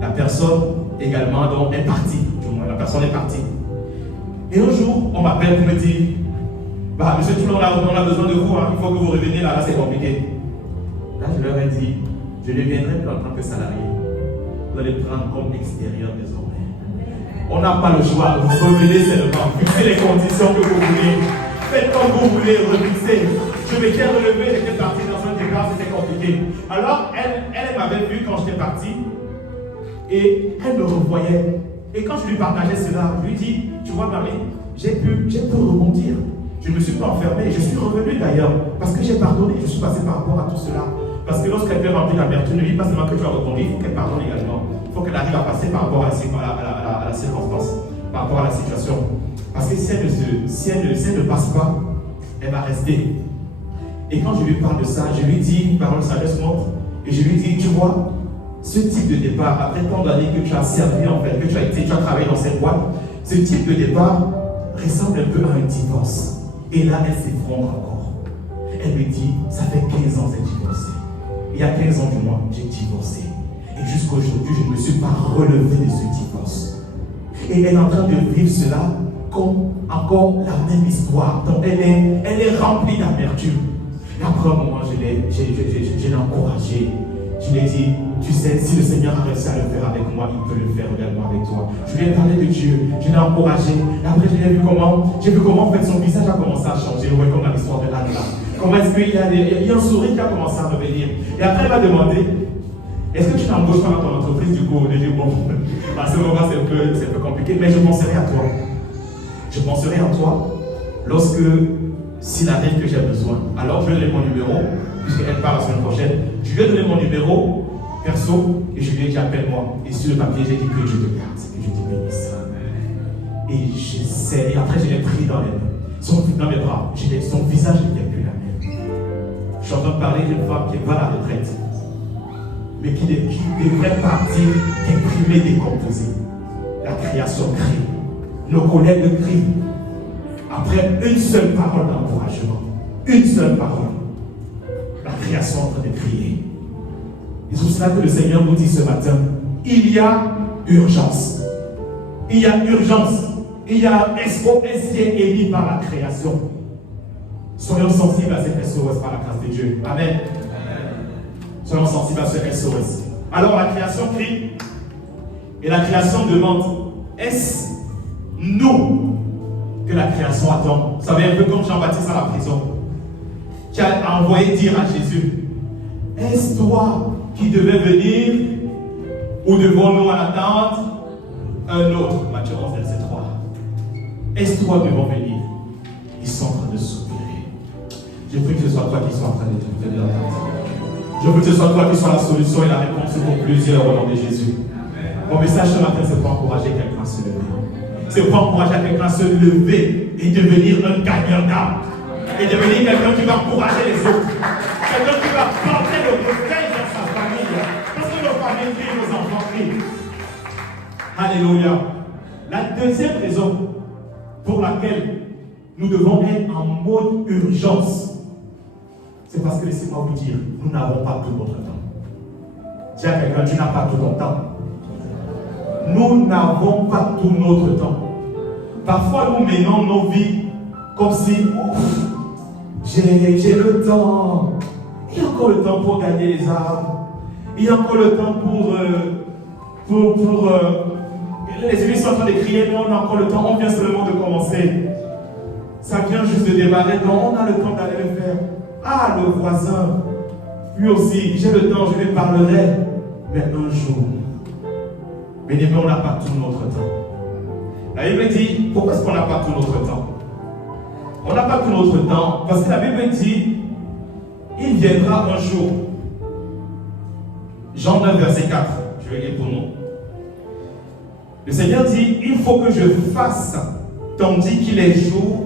La personne également donc, est partie, du moins la personne est partie. Et un jour, on m'appelle pour me dire, bah, monsieur Toulon, on a besoin de vous, hein, il faut que vous reveniez là c'est compliqué. Là, je leur ai dit, je ne viendrai plus en tant que salarié. Vous allez prendre comme extérieur désormais. On n'a pas le choix, vous revenez seulement, fixez les conditions que vous voulez, faites comme vous voulez, refixez. Je m'étais relevé, j'étais parti dans un départ, c'était compliqué. Alors, elle m'avait vu quand j'étais parti, et elle me revoyait. Et quand je lui partageais cela, je lui dis, tu vois Marie, j'ai pu rebondir. Je ne me suis pas enfermé, je suis revenu d'ailleurs, parce que j'ai pardonné, je suis passé par rapport à tout cela. Parce que lorsqu'elle fait remplir l'amertume, ne dis pas seulement que tu as reconduit, il faut qu'elle pardonne également. Il faut qu'elle arrive à passer par rapport à la circonstance, par rapport à la situation. Parce que si elle ne passe pas, elle va rester. Et quand je lui parle de ça, je lui dis, parole de sagesse montre, et je lui dis, tu vois, ce type de départ, après tant d'années que tu as servi en fait, que tu as travaillé dans cette boîte, ce type de départ ressemble un peu à un divorce. Et là, elle s'effondre encore. Elle me dit, ça fait 15 ans que j'ai divorcé. Il y a 15 ans du moins, j'ai divorcé. Et jusqu'à aujourd'hui, je ne me suis pas relevé de ce divorce. Et elle est en train de vivre cela comme encore la même histoire. Donc elle est remplie d'amertume. Et après un moment, je l'ai encouragée. Je lui ai dit, tu sais, si le Seigneur a réussi à le faire avec moi, il peut le faire également avec toi. Je lui ai parlé de Dieu, je l'ai encouragé. Et après, j'ai vu comment en fait, son visage a commencé à changer. Ouais, comme dans l'histoire de l'âne là. Comment est-ce qu'il y a un sourire qui a commencé à revenir. Et après, elle m'a demandé, est-ce que tu t'embauches pas dans ton entreprise du coup? J'ai dit, bon, à ce moment, c'est un peu compliqué, mais je penserai à toi. Je penserai à toi lorsque, s'il arrive que j'ai besoin. Alors, je lui ai donné mon numéro, puisqu'elle part la semaine prochaine. Je lui ai donné mon numéro perso et je lui ai dit, appelle-moi. Et sur le papier, j'ai dit que Dieu te garde. Et je te bénisse. Et après, je l'ai pris dans mes bras. Son visage n'était plus la même. Je suis en train de parler d'une femme qui va à la retraite, mais qui devrait partir déprimée, décomposée. La création crie. Nos collègues crient. Après une seule parole d'encouragement, une seule parole, la création est en train de crier. Et c'est pour cela que le Seigneur nous dit ce matin, il y a urgence. Il y a urgence. Il y a un SOS qui est émis par la création. Soyons sensibles à cette SOS par la grâce de Dieu. Amen. Soyons sensibles à ce SOS. Alors la création crie et la création demande, est-ce nous que la création attend? Vous savez, un peu comme Jean-Baptiste à la prison, qui a envoyé dire à Jésus, est-ce toi qui devais venir ou devons-nous en attendre un autre? Matthieu 11, verset 3. Est-ce toi devons venir? Ils sont en train de soupirer. Je prie que ce soit toi qui sois en train de te donner la tête. Je prie que ce soit toi qui sois la solution et la réponse pour plusieurs au nom de Jésus. Mon message ce matin, c'est pour encourager quelqu'un à se lever. C'est pour encourager quelqu'un à se lever et devenir un gagnant d'âme. Et devenir quelqu'un qui va encourager les autres. Quelqu'un qui va porter le recueil dans sa famille. Parce que nos familles crient, nos enfants crient. Alléluia. La deuxième raison pour laquelle nous devons être en mode urgence, c'est parce que, laissez-moi vous dire, nous n'avons pas tout notre temps. Dis à quelqu'un, tu n'as pas tout ton temps. Nous n'avons pas tout notre temps. Parfois, nous menons nos vies comme si, j'ai le temps. Il y a encore le temps pour gagner les âmes. Il y a encore le temps les églises sont en train de crier, mais on a encore le temps, on vient seulement de commencer. Ça vient juste de démarrer, donc on a le temps d'aller le faire. Ah, le voisin, lui aussi, j'ai le temps, je lui parlerai. Mais un jour, mais on n'a pas tout notre temps. La Bible dit, pourquoi est-ce qu'on n'a pas tout notre temps? On n'a pas tout notre temps parce que la Bible dit, il viendra un jour Jean 9, verset 4. Je vais lire pour nous. Le Seigneur dit, il faut que je fasse, tandis qu'il est jour,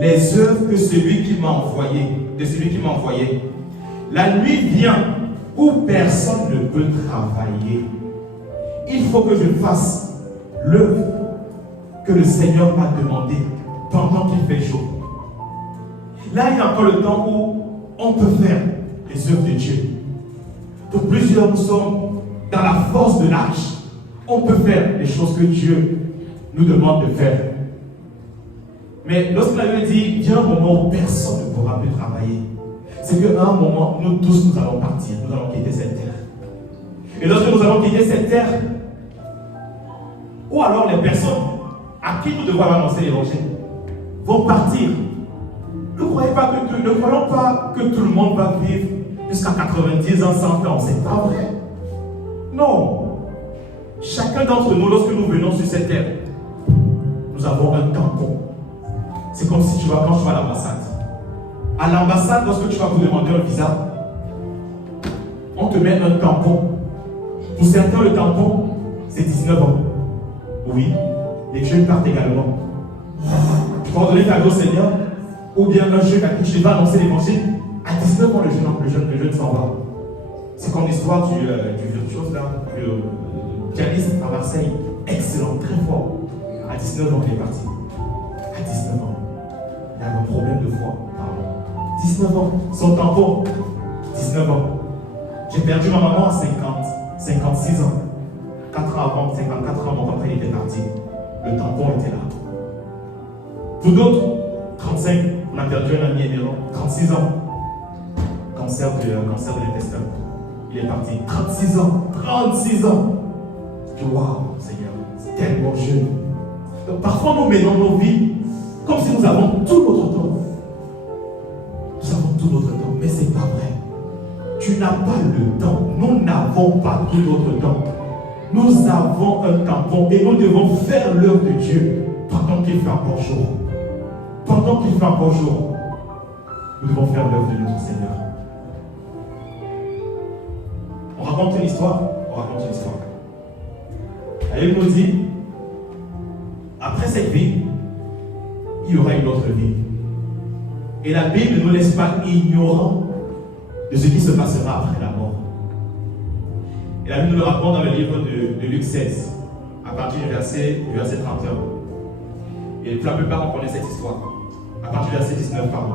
les œuvres de celui qui m'a envoyé. La nuit vient où personne ne peut travailler. Il faut que je fasse l'œuvre que le Seigneur m'a demandé pendant qu'il fait jour. Là, il y a encore le temps où on peut faire les œuvres de Dieu. Pour plusieurs, nous sommes dans la force de l'âge. On peut faire les choses que Dieu nous demande de faire. Mais lorsqu'il avait dit, il y a un moment où personne ne pourra plus travailler, c'est qu'à un moment, nous tous, nous allons partir, nous allons quitter cette terre. Et lorsque nous allons quitter cette terre, ou alors les personnes à qui nous devons annoncer l'évangile vont partir. Ne croyons pas que tout le monde va vivre jusqu'à 90 ans, 100 ans. C'est pas vrai. Non. Chacun d'entre nous, lorsque nous venons sur cette terre, nous avons un tampon. C'est comme si quand tu vas à l'ambassade. À l'ambassade, lorsque tu vas vous demander un visa, on te met un tampon. Pour certains, le tampon, c'est 19 ans. Oui, les jeunes partent également. Tu vas donner ta vie au Seigneur, ou bien un jeune à qui tu vas annoncer l'évangile. À 19 ans, le jeune s'en va. C'est comme l'histoire du virtuose là, le pianiste à Marseille. Excellent, très fort. À 19 ans, il est parti. À 19 ans. Il a un problème de foi. Pardon. 19 ans. Son tampon. 19 ans. J'ai perdu ma maman à 56 ans. 4 ans avant, 54 ans, mon papa il était parti. Le tampon était là. Pour d'autres, 35, on a perdu un ami aimant. 36 ans. Cancer de l'intestin. Il est parti. 36 ans. 36 ans. Waouh, Seigneur, c'est tellement jeune. Donc, parfois, nous menons nos vies comme si nous avons tout notre temps. Nous avons tout notre temps, mais ce n'est pas vrai. Tu n'as pas le temps. Nous n'avons pas tout notre temps. Nous avons un tampon et nous devons faire l'œuvre de Dieu pendant qu'il fait encore jour. Pendant qu'il fait encore jour, nous devons faire l'œuvre de notre Seigneur. On raconte une histoire. La Bible nous dit, après cette vie, il y aura une autre vie. Et la Bible ne nous laisse pas ignorants de ce qui se passera après la mort. Et la Bible nous le raconte dans le livre de Luc 16, à partir du verset 31. Et pour la plupart, on connaît cette histoire. À partir du verset 19, pardon.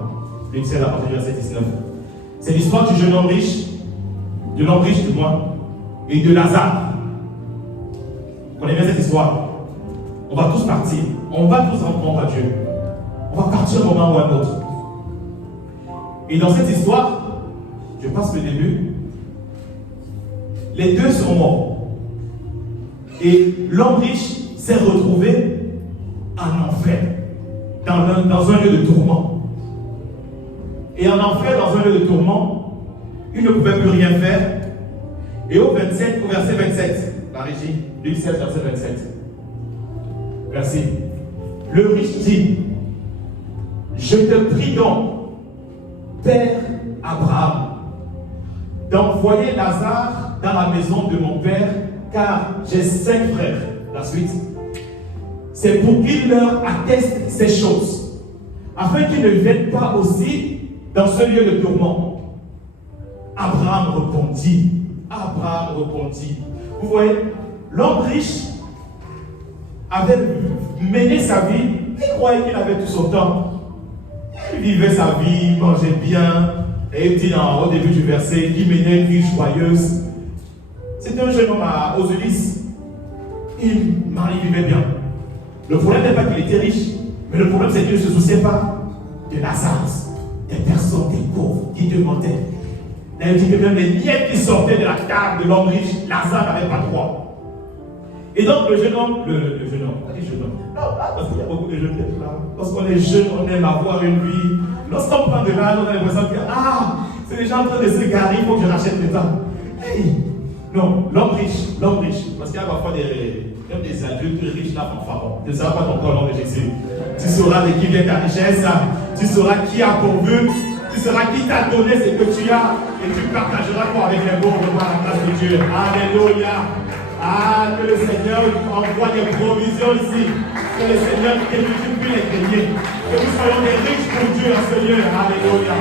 Luc 16, à partir du verset 19. C'est l'histoire du jeune homme riche, de l'homme riche du moins, et de Lazare. Vous connaissez bien cette histoire. On va tous partir. On va tous rendre à Dieu. On va partir un moment ou un autre. Et dans cette histoire, je passe le début, les deux sont morts. Et l'homme riche s'est retrouvé en enfer, dans un lieu de tourment. Et en enfer, dans un lieu de tourment, il ne pouvait plus rien faire. Et au verset 27, la régie, Luc 16, verset 27. Merci. Le riche dit, je te prie donc, Père Abraham, d'envoyer Lazare dans la maison de mon père, car j'ai 5 frères. La suite. C'est pour qu'il leur atteste ces choses, afin qu'ils ne viennent pas aussi dans ce lieu de tourment. Abraham répondit. Vous voyez, l'homme riche avait mené sa vie, il croyait qu'il avait tout son temps. Il vivait sa vie, il mangeait bien, et il dit au début du verset qu'il menait une vie joyeuse. C'était un jeune homme aux Ulysses. Il vivait bien. Le problème n'est pas qu'il était riche, mais le problème c'est qu'il ne se souciait pas de Lazare, des personnes, des pauvres qui demandaient. Il dit que même les miettes qui sortaient de la table de l'homme riche, Lazare n'avait pas droit. Et donc le jeune homme, non, parce qu'il y a beaucoup de jeunes là. Lorsqu'on est jeune, on aime avoir une vie. Lorsqu'on prend de l'âge, on a l'impression que c'est déjà en train de se garer, il faut que je rachète le temps. Hey. Non, l'homme riche, parce qu'il y a parfois même des adultes riches là, fanfarons. Tu ne sauras pas ton corps au nom de Jésus. Tu sauras de qui vient ta richesse, tu sauras qui a pourvu. Tu sauras qui t'a donné ce que tu as et tu partageras quoi avec les pauvres par la grâce de Dieu. Alléluia. Ah, que le Seigneur envoie des provisions ici. Que le Seigneur multiplie les greniers. Que nous soyons des riches pour Dieu en ce lieu. Alléluia.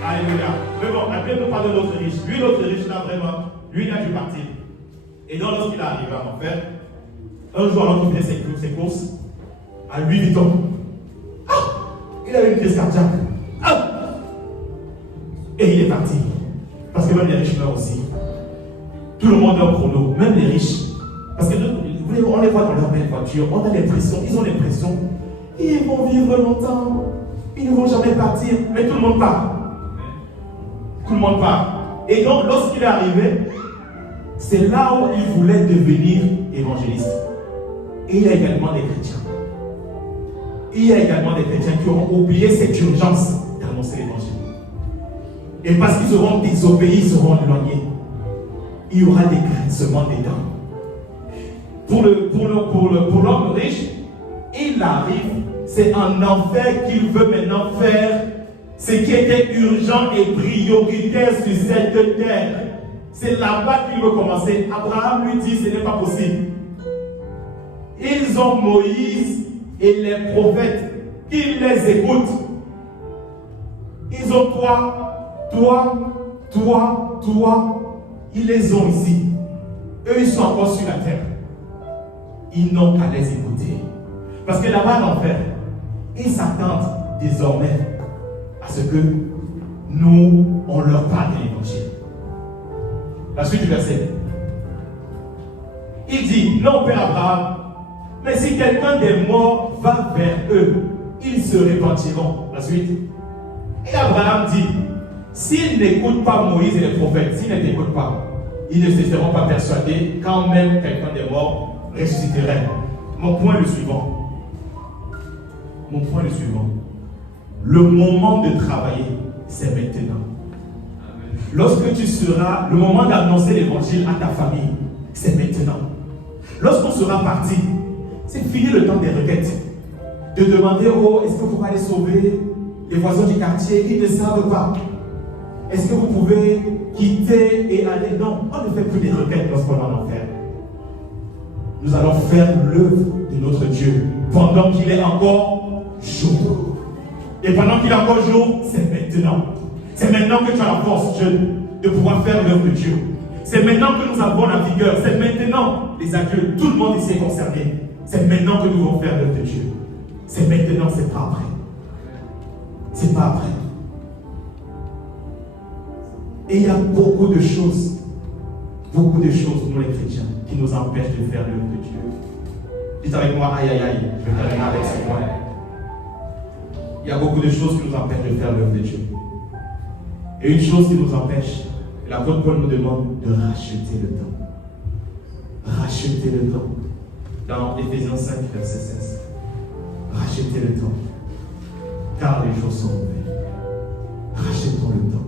Alléluia. Mais bon, la Bible nous parle de l'autre riche. Lui, l'autre riche, là, vraiment, lui, il a dû partir. Et donc, lorsqu'il est arrivé à Enfer, un jour, alors qu'il faisait ses courses, à Louis Vuitton, il avait une crise cardiaque. Et il est parti. Parce que même les riches meurent aussi. Tout le monde est en chrono, même les riches. Parce que on les voit dans leur belle voiture, on a l'impression, ils ont l'impression, ils vont vivre longtemps, ils ne vont jamais partir, mais tout le monde part. Tout le monde part. Et donc, lorsqu'il est arrivé, c'est là où il voulait devenir évangéliste. Et il y a également des chrétiens. Il y a également des chrétiens qui auront oublié cette urgence d'annoncer l'évangile. Et parce qu'ils seront désobéis, ils seront éloignés. Il y aura des grincements des dents. Pour l'homme riche, il arrive, c'est en enfer qu'il veut maintenant faire ce qui était urgent et prioritaire sur cette terre. C'est là-bas qu'il veut commencer. Abraham lui dit, ce n'est pas possible. Ils ont Moïse et les prophètes, qu'ils les écoutent. Ils ont toi. Ils les ont ici. Eux, ils sont encore sur la terre. Ils n'ont qu'à les écouter. Parce que là-bas, en enfer, ils s'attendent désormais à ce que nous, on leur parle de l'évangile. La suite du verset. Il dit, non, Père Abraham, mais si quelqu'un des morts va vers eux, ils se repentiront. La suite. Et Abraham dit, s'ils n'écoutent pas Moïse et les prophètes, s'ils ne t'écoutent pas, ils ne se seront pas persuadés quand même quelqu'un des morts ressusciterait. Mon point est le suivant. Le moment de travailler, c'est maintenant. Lorsque tu seras, le moment d'annoncer l'évangile à ta famille, c'est maintenant. Lorsqu'on sera parti, c'est fini le temps des requêtes. De demander, est-ce que vous pouvez aller sauver les voisins du quartier? Ils ne savent pas. Est-ce que vous pouvez quitter et aller? Non, on ne fait plus des requêtes lorsqu'on est en enfer. Nous allons faire l'œuvre de notre Dieu pendant qu'il est encore jour. Et pendant qu'il est encore jour, c'est maintenant. C'est maintenant que tu as la force, jeune, de pouvoir faire l'œuvre de Dieu. C'est maintenant que nous avons la vigueur. C'est maintenant, les adultes, tout le monde ici est concerné. C'est maintenant que nous devons faire l'œuvre de Dieu. C'est maintenant, c'est pas après. C'est pas après. Et il y a beaucoup de choses, nous les chrétiens, qui nous empêchent de faire l'œuvre de Dieu. Dites avec moi, aïe, aïe, aïe, je vais terminer avec ce point. Il y a beaucoup de choses qui nous empêchent de faire l'œuvre de Dieu. Et une chose qui nous empêche, l'apôtre Paul nous demande de racheter le temps. Racheter le temps. Dans Éphésiens 5, verset 16. Racheter le temps. Car les jours sont mauvais. Rachetons le temps.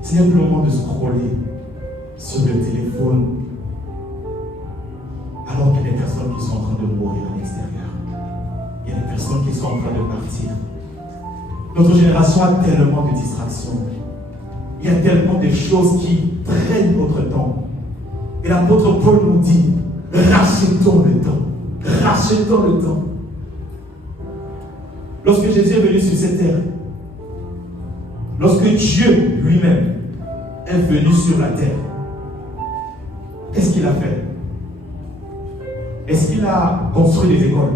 Ce n'est plus le moment de scroller sur le téléphone alors qu'il y a des personnes qui sont en train de mourir à l'extérieur. Il y a des personnes qui sont en train de partir. Notre génération a tellement de distractions. Il y a tellement de choses qui prennent notre temps. Et l'apôtre Paul nous dit, rachetons le temps. Rachetons le temps. Lorsque Jésus est venu sur cette terre, lorsque Dieu lui-même est venu sur la terre, qu'est-ce qu'il a fait? Est-ce qu'il a construit des écoles?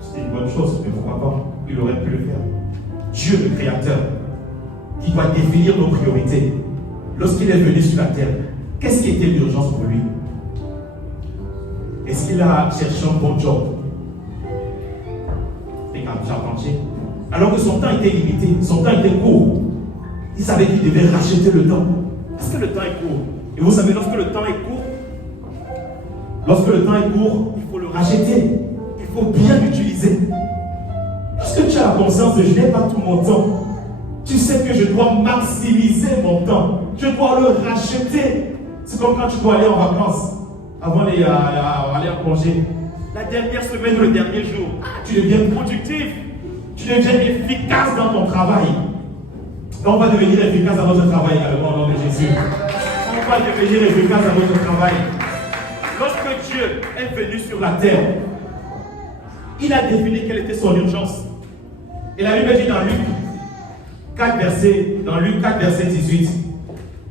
C'est une bonne chose, mais pourquoi pas? Il aurait pu le faire. Dieu, le Créateur, qui doit définir nos priorités, lorsqu'il est venu sur la terre, qu'est-ce qui était l'urgence pour lui? Est-ce qu'il a cherché un bon job? C'est un charpentier. Alors que son temps était limité, son temps était court. Il savait qu'il devait racheter le temps. Parce que le temps est court. Et vous savez, lorsque le temps est court, il faut le racheter. Il faut bien l'utiliser. Lorsque tu as la conscience de je n'ai pas tout mon temps, tu sais que je dois maximiser mon temps. Je dois le racheter. C'est comme quand tu dois aller en vacances, avant d'aller en congé. La dernière semaine ou le dernier jour, tu deviens productif. Tu deviens efficace dans ton travail. On va devenir efficace à notre travail également au nom de Jésus. On va devenir efficace à notre travail. Lorsque Dieu est venu sur la terre, il a défini quelle était son urgence. Et la Bible dit dans Luc 4, verset 18,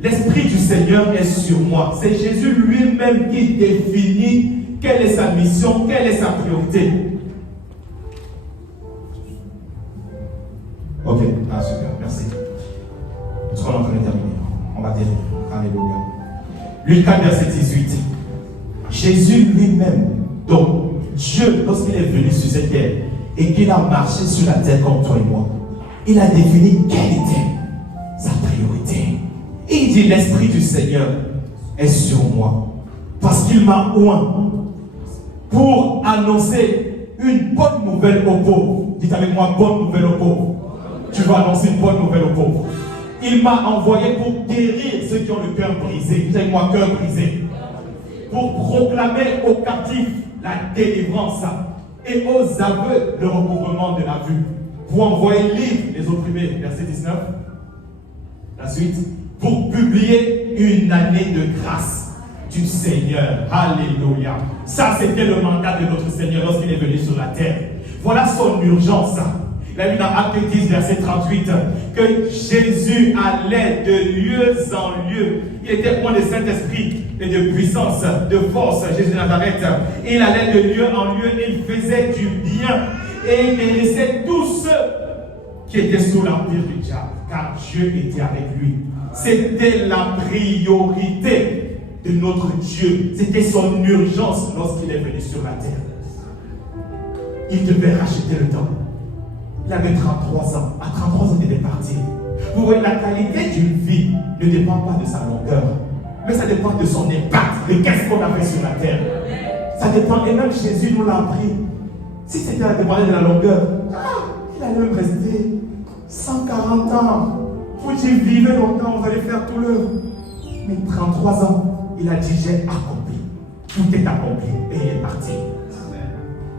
l'Esprit du Seigneur est sur moi. C'est Jésus lui-même qui définit quelle est sa mission, quelle est sa priorité. Ok, super, merci. Parce qu'on est en train de terminer. On va terminer. Alléluia. Luc 4, verset 18. Jésus lui-même, donc Dieu, lorsqu'il est venu sur cette terre et qu'il a marché sur la terre comme toi et moi, il a défini quelle était sa priorité. Et il dit, l'Esprit du Seigneur est sur moi parce qu'il m'a oint pour annoncer une bonne nouvelle aux pauvres. Dites avec moi, bonne nouvelle aux pauvres. Tu vas annoncer une bonne nouvelle aux pauvres. Il m'a envoyé pour guérir ceux qui ont le cœur brisé. Dites avec moi, cœur brisé. Pour proclamer aux captifs la délivrance et aux aveugles le recouvrement de la vue. Pour envoyer libre les opprimés. Verset 19. La suite. Pour publier une année de grâce du Seigneur. Alléluia. Ça, c'était le mandat de notre Seigneur lorsqu'il est venu sur la terre. Voilà son urgence. Il a vu dans Acte 10, verset 38, que Jésus allait de lieu en lieu. Il était loin de Saint-Esprit et de puissance, de force, Jésus de Nazareth. Il allait de lieu en lieu, il faisait du bien et il guérissait tous ceux qui étaient sous l'empire du diable, car Dieu était avec lui. C'était la priorité de notre Dieu. C'était son urgence lorsqu'il est venu sur la terre. Il devait racheter le temps. Il avait 33 ans. À 33 ans, il devait partir. Vous voyez, la qualité d'une vie ne dépend pas de sa longueur, mais ça dépend de son impact, de qu'est-ce qu'on a fait sur la terre. Ça dépend, et même Jésus nous l'a appris. Si c'était à demander de la longueur, il allait même rester 140 ans. Vous dites, vivez longtemps, vous allez faire tout l'heure. Mais 33 ans, il a dit, j'ai accompli. Tout est accompli. Et il est parti.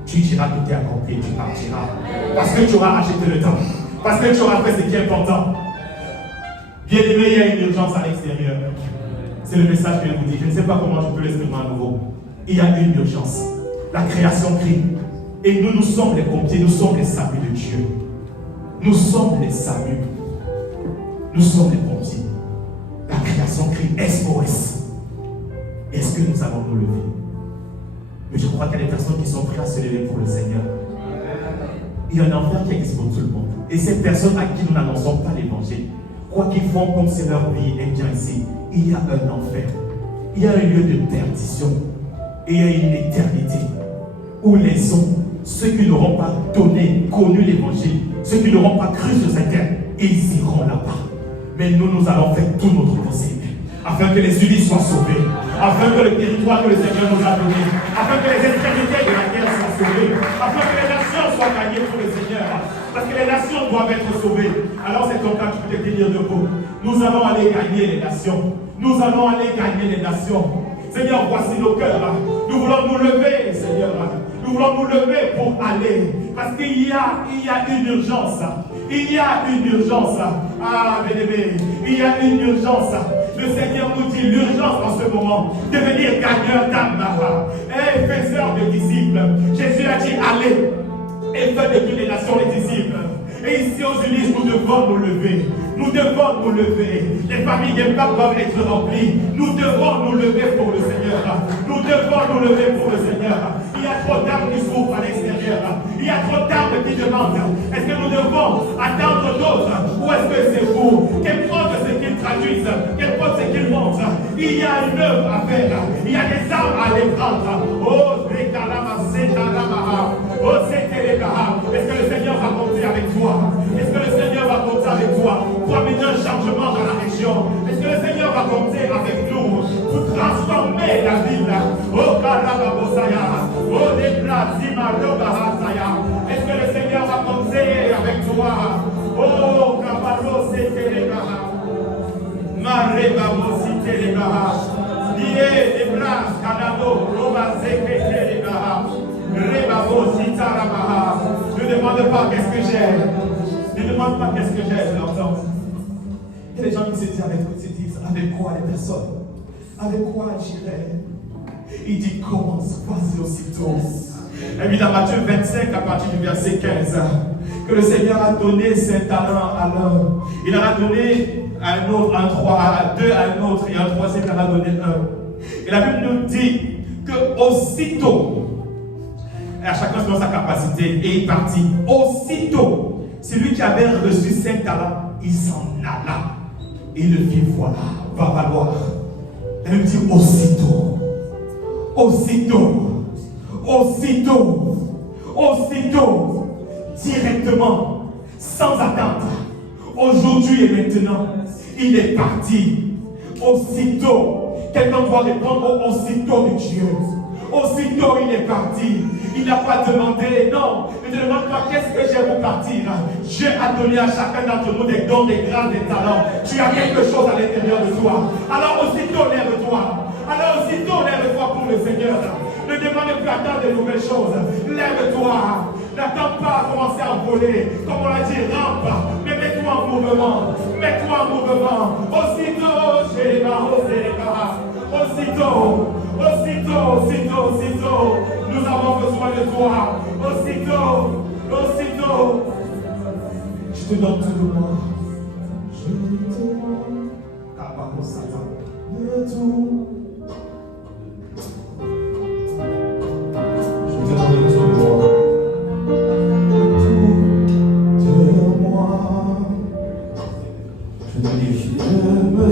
Tu diras tout est accompli, tu partiras. Parce que tu auras racheté le temps. Parce que tu auras fait ce qui est important. Bien aimé, il y a une urgence à l'extérieur. C'est le message que je vous dis. Je ne sais pas comment je peux l'exprimer à nouveau. Il y a une urgence. La création crie. Et nous sommes les pompiers, nous sommes les saluts de Dieu. Nous sommes les saluts. Nous sommes les pompiers. La création crie SOS. Est-ce que nous allons nous lever? Mais je crois qu'il y a des personnes qui sont prêtes à se lever pour le Seigneur. Il y a un enfer qui existe pour tout le monde. Et ces personnes à qui nous n'annonçons pas l'évangile, quoi qu'ils font comme si leur vie est bien ici, il y a un enfer. Il y a un lieu de perdition. Et il y a une éternité où les hommes, ceux qui n'auront pas connu l'évangile, ceux qui n'auront pas cru sur cette terre, ils iront là-bas. Mais nous allons faire tout notre possible afin que les unis soient sauvés, afin que le territoire que le Seigneur nous a donné, afin que les extrémités de la terre soient sauvées, afin que les nations soient gagnées pour le Seigneur. Parce que les nations doivent être sauvées. Alors c'est comme ça que tu peux te tenir debout. Nous allons aller gagner les nations. Nous allons aller gagner les nations. Seigneur, voici nos cœurs. Nous voulons nous lever, Seigneur. Nous voulons nous lever pour aller. Parce qu'il y a une urgence. Il y a une urgence. Ah, bien-aimé, il y a une urgence. Le Seigneur nous dit l'urgence en ce moment, devenir gagneur d'âme, et faiseur de disciples. Jésus a dit allez et faites de toutes les nations les disciples. Et ici aux Ulysse, nous devons nous lever. Nous devons nous lever. Les familles des peuples doivent être remplies. Nous devons nous lever pour le Seigneur. Nous devons nous lever pour le Seigneur. Il y a trop d'âmes qui souffrent à l'extérieur. Il y a trop d'âmes qui demandent. Est-ce que nous devons attendre d'autres? Ou est-ce que c'est vous? Qu'importe ce qu'ils traduisent, qu'importe ce qu'ils montrent, il y a une œuvre à faire. Il y a des âmes à les prendre. Oh, est-ce que le Seigneur va compter avec toi? Est-ce que le Seigneur va compter avec toi pour amener un changement dans la région? Est-ce que le Seigneur va compter avec nous pour transformer la ville? Oh, Karababosaya, oh, Nebrazima Robahasaya. Est-ce que le Seigneur va compter avec toi? Oh, Kabalo Seterebaha, Marebabosi Terebaha, Lié, Nebras, Kanabo, Robazeketerebaha. Ne demande pas qu'est-ce que j'ai. Ne demande pas qu'est-ce que j'ai, l'entends. Il y a des gens qui se disent avec quoi les personnes, avec quoi j'irai. Il dit commence, vas-y aussitôt. Et puis dans Matthieu 25, à partir du verset 15, que le Seigneur a donné ses talents à l'un. Il en a donné à un autre, à deux à un autre, et un troisième il en a donné un. Et la Bible nous dit que aussitôt, à chacun selon sa capacité, et il partit. Aussitôt, celui qui avait reçu 5 talents, il s'en alla. Et il le fit voilà, va valoir. Elle me dit aussitôt, aussitôt, aussitôt, aussitôt, directement, sans attendre. Aujourd'hui et maintenant, il est parti. Aussitôt, quelqu'un doit répondre au aussitôt de Dieu. Aussitôt il est parti. Il n'a pas demandé, non. Ne te demande pas qu'est-ce que j'ai pour partir. Dieu a donné à chacun d'entre nous des dons, des grâces, des talents. Tu as quelque chose à l'intérieur de toi. Alors aussitôt lève-toi. Alors aussitôt lève-toi pour le Seigneur. Ne demande plus à attendre de nouvelles choses. Lève-toi. N'attends pas à commencer à voler. Comme on l'a dit, rampe. Mais mets-toi en mouvement. Mets-toi en mouvement. Aussitôt, j'ai aussitôt, aussitôt, aussitôt, aussitôt, nous avons besoin de toi. Aussitôt, aussitôt. Je te donne tout de moi. Je te donne de tout. Je te donne de tout de moi. Tout de moi. Je te dis, je me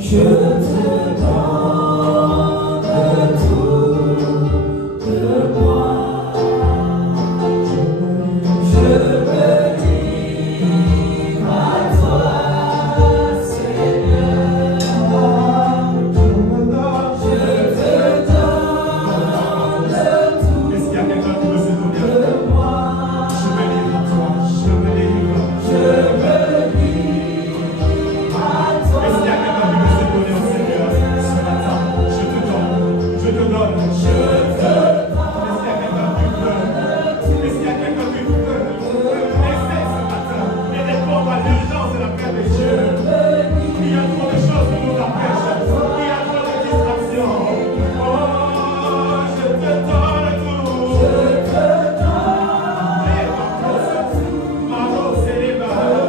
je te donne tout de moi. Je me livre à toi, Seigneur. Je te donne tout. Est-ce qu'il y a quelqu'un qui veut se donner de moi? Je me livre à toi. Je me livre. Je me livre à toi. Est-ce qu'il y a quelqu'un qui veut se donner au Seigneur ce matin? Je te donne. Je te donne. Je te donne. Est-ce qu'il y a quelqu'un qui veut? Essaye ce matin et répondre à l'urgence de la paix de Dieu. Il y a trop de choses qui nous empêchent. Il y a trop de distractions. Oh, je te donne tout. Je te donne tout. Maro, c'est les barres.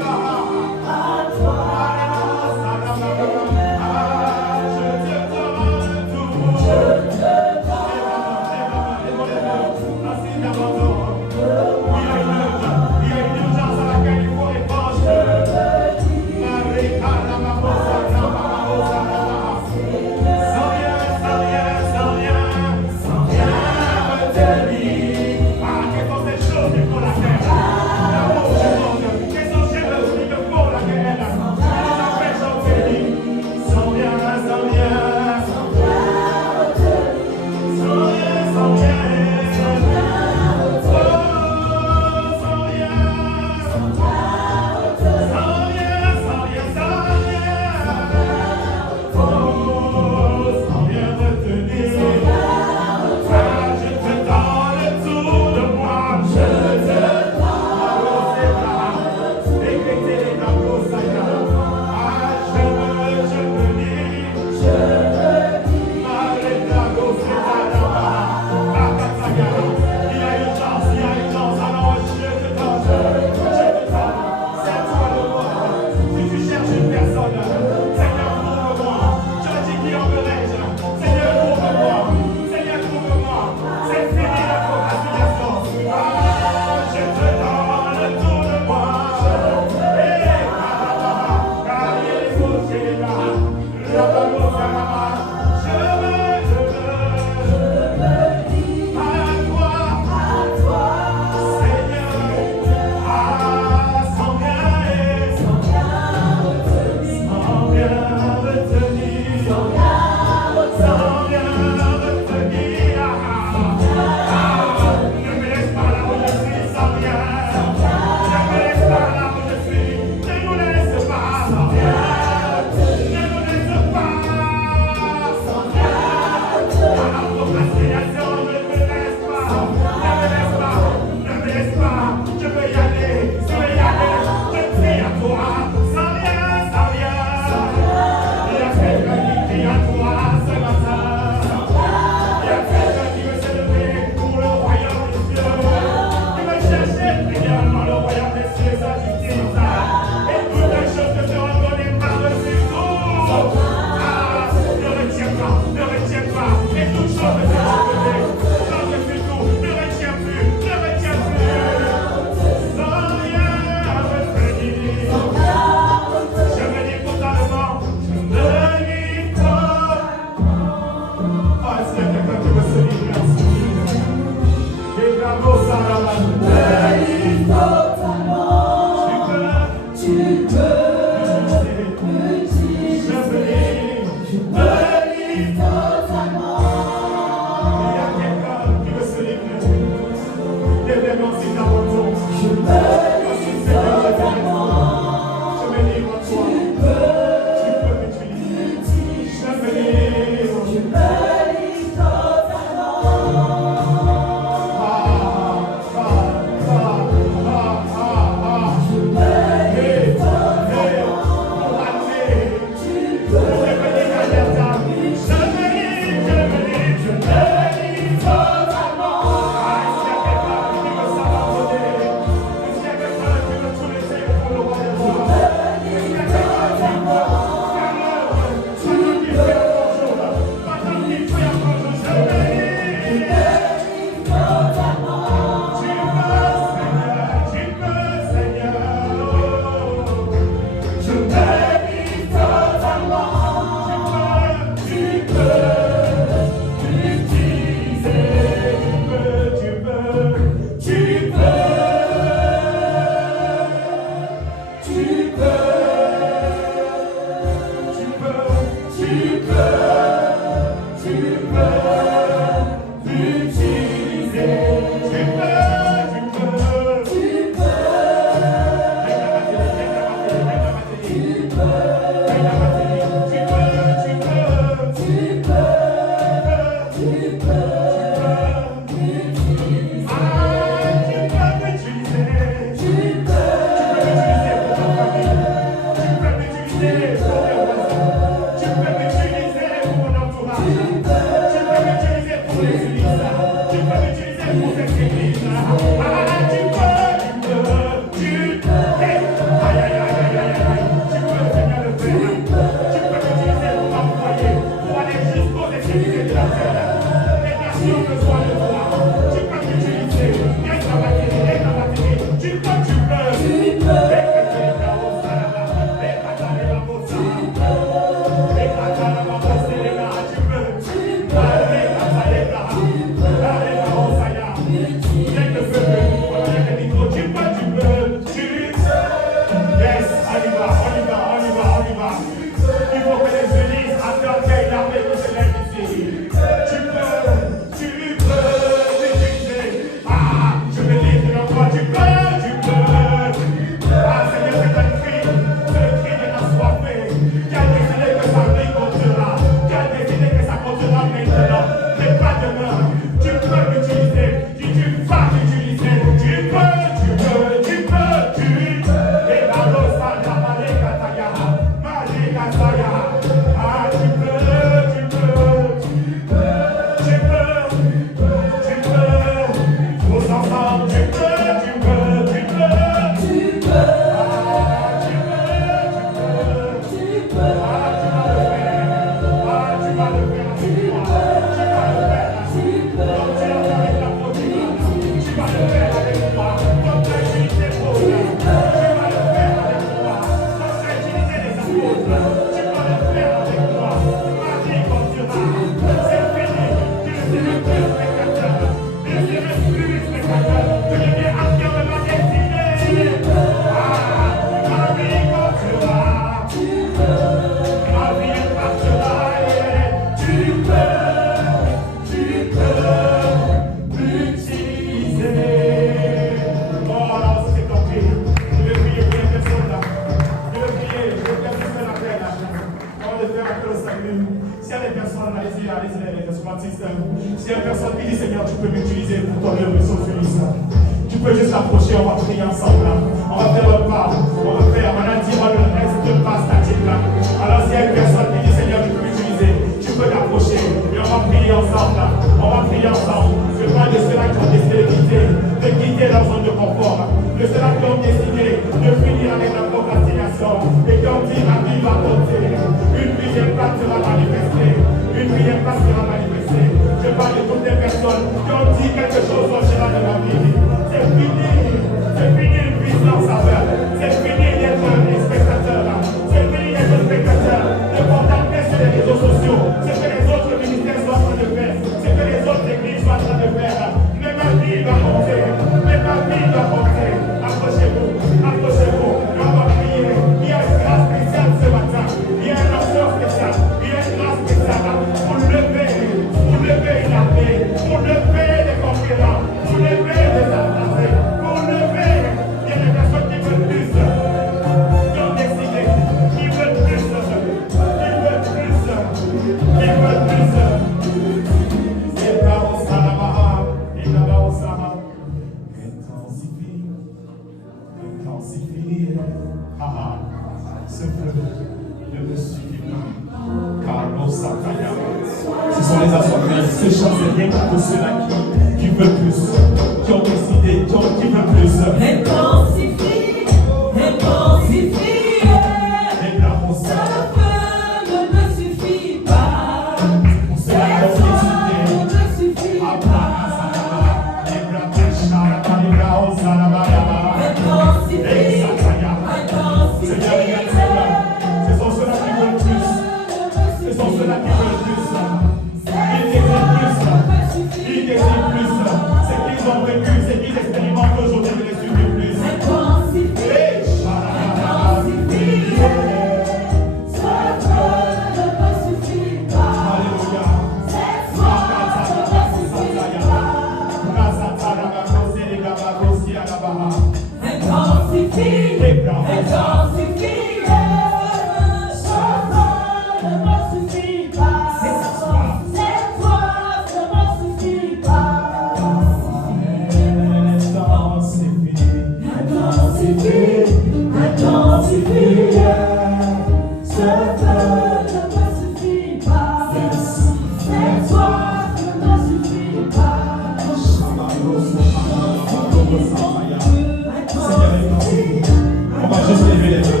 On va juste lever les mains.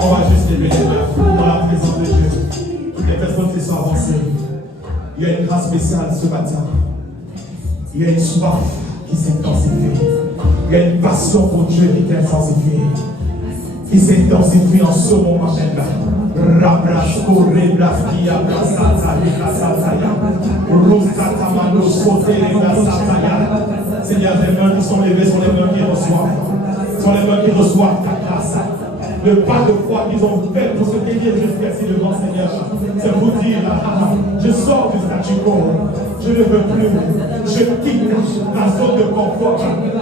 On va juste lever les mains dans la présence de Dieu. Toutes les personnes qui sont avancées. Il y a une grâce spéciale ce matin. Il y a une soif qui s'intensifie. Il y a une passion pour Dieu qui s'intensifie. Qui s'intensifie en ce moment même. Seigneur, les mains qui sont levées sont les mains qui reçoivent. Sont les mains qui reçoivent ta grâce. Le pas de foi qu'ils ont fait pour se tenir jusqu'ici devant le Seigneur, c'est pour dire, je sors du statu quo, je ne veux plus, je quitte la zone de confort.